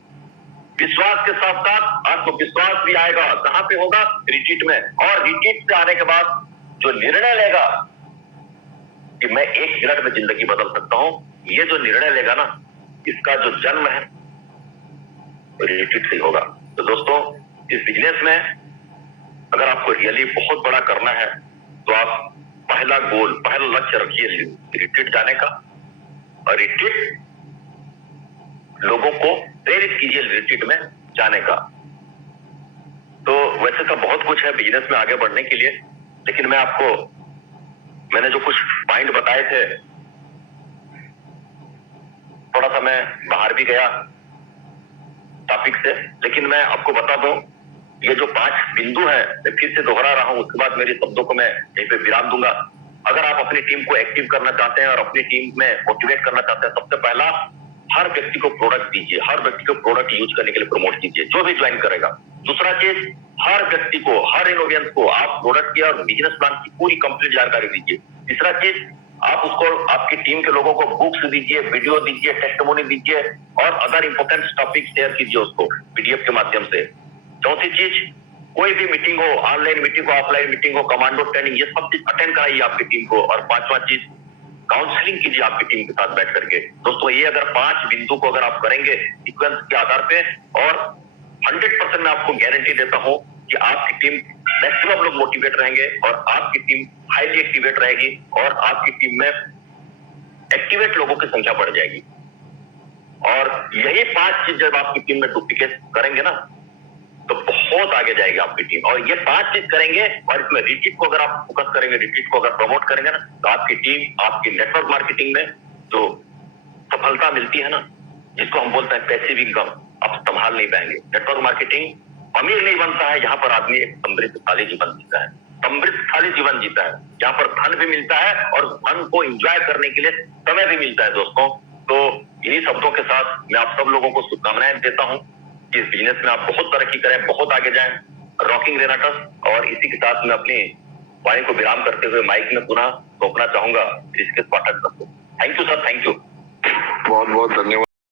विश्वास के साथ साथ आत्मविश्वास भी आएगा। कहां पे होगा? रिट्रीट में। और रिट्रीट से आने के बाद जो निर्णय लेगा कि मैं 1 मिनट में जिंदगी बदल सकता हूं, ये जो निर्णय लेगा ना, इसका जो जन्म है रिट्रीट से होगा। तो दोस्तों, इस बिजनेस में अगर आपको रियली बहुत बड़ा करना है तो आप पहला गोल, पहला लक्ष्य रखिए रिट्रीट जाने का, और रिट्रीट लोगों को प्रेरित कीजिए रिट्रीट में जाने का। तो वैसे तो बहुत कुछ है बिजनेस में आगे बढ़ने के लिए, लेकिन मैंने जो कुछ पॉइंट बताए थे, थोड़ा सा मैं बाहर भी गया टॉपिक से, लेकिन मैं आपको बता दूं, ये जो 5 बिंदु है मैं फिर से दोहरा रहा हूं, उसके बाद मेरे शब्दों को मैं यहीं पे विराम दूंगा। अगर आप अपनी टीम को एक्टिव करना चाहते हैं और अपनी टीम में मोटिवेट करना चाहते हैं, सबसे पहला हर व्यक्ति को प्रोडक्ट दीजिए, हर व्यक्ति को प्रोडक्ट यूज करने के लिए प्रमोट कीजिए, जो भी ज्वाइन करेगा। दूसरा चीज, हर व्यक्ति को, हर इनोवेंस को आप प्रोडक्ट की और बिजनेस प्लान की पूरी कंप्लीट जानकारी दीजिए। तीसरा चीज, आप उसको, आपकी टीम के लोगों को बुक्स दीजिए, वीडियो दीजिए, टेस्टिमोनी दीजिए और अदर इंपोर्टेंट टॉपिक शेयर कीजिए उसको पीडीएफ के माध्यम से। चौथी चीज, कोई भी मीटिंग हो, ऑनलाइन मीटिंग हो, ऑफलाइन मीटिंग हो, कमांडो ट्रेनिंग, ये सब चीज अटेंड कराइए आपकी टीम को। और 5वां चीज, काउंसलिंग कीजिए आपकी टीम के साथ बैठ करके। दोस्तों, ये अगर 5 बिंदु को अगर आप करेंगे सीक्वेंस के आधार पे, और 100% मैं आपको गारंटी देता हूं कि आपकी टीम मैक्सिमम लोग मोटिवेट रहेंगे और आपकी टीम हाईली एक्टिवेट रहेगी और आपकी टीम में एक्टिवेट लोगों की संख्या बढ़ जाएगी। और यही 5 चीज जब आपकी टीम में डुप्लीकेट करेंगे ना, तो बहुत आगे जाएगी आपकी टीम। और ये 5 चीज करेंगे और इसमें रिट्रीट को अगर आप फोकस करेंगे, रिट्रीट को अगर प्रमोट करेंगे ना, तो आपकी टीम, आपकी नेटवर्क मार्केटिंग में जो सफलता मिलती है ना, जिसको हम बोलते हैं पैसिव इनकम, आप संभाल नहीं पाएंगे। नेटवर्क मार्केटिंग अमीर नहीं बनता है, यहाँ पर आदमी एक समृद्धशाली जीवन जीता है, समृद्धशाली जीवन जीता है, जहाँ पर धन भी मिलता है और धन को एंजॉय करने के लिए समय भी मिलता है। दोस्तों, तो इन्हीं शब्दों के साथ मैं आप सब लोगों को शुभकामनाएं देता हूँ कि इस बिजनेस में आप बहुत तरक्की करें, बहुत आगे जाएं, रॉकिंग रेनाटस। और इसी के साथ मैं अपनी वाणी को विराम करते हुए माइक में पुनः सौंपना चाहूंगा ऋषिकेश पाठक सबको। Thank you sir, thank you. बहुत बहुत धन्यवाद।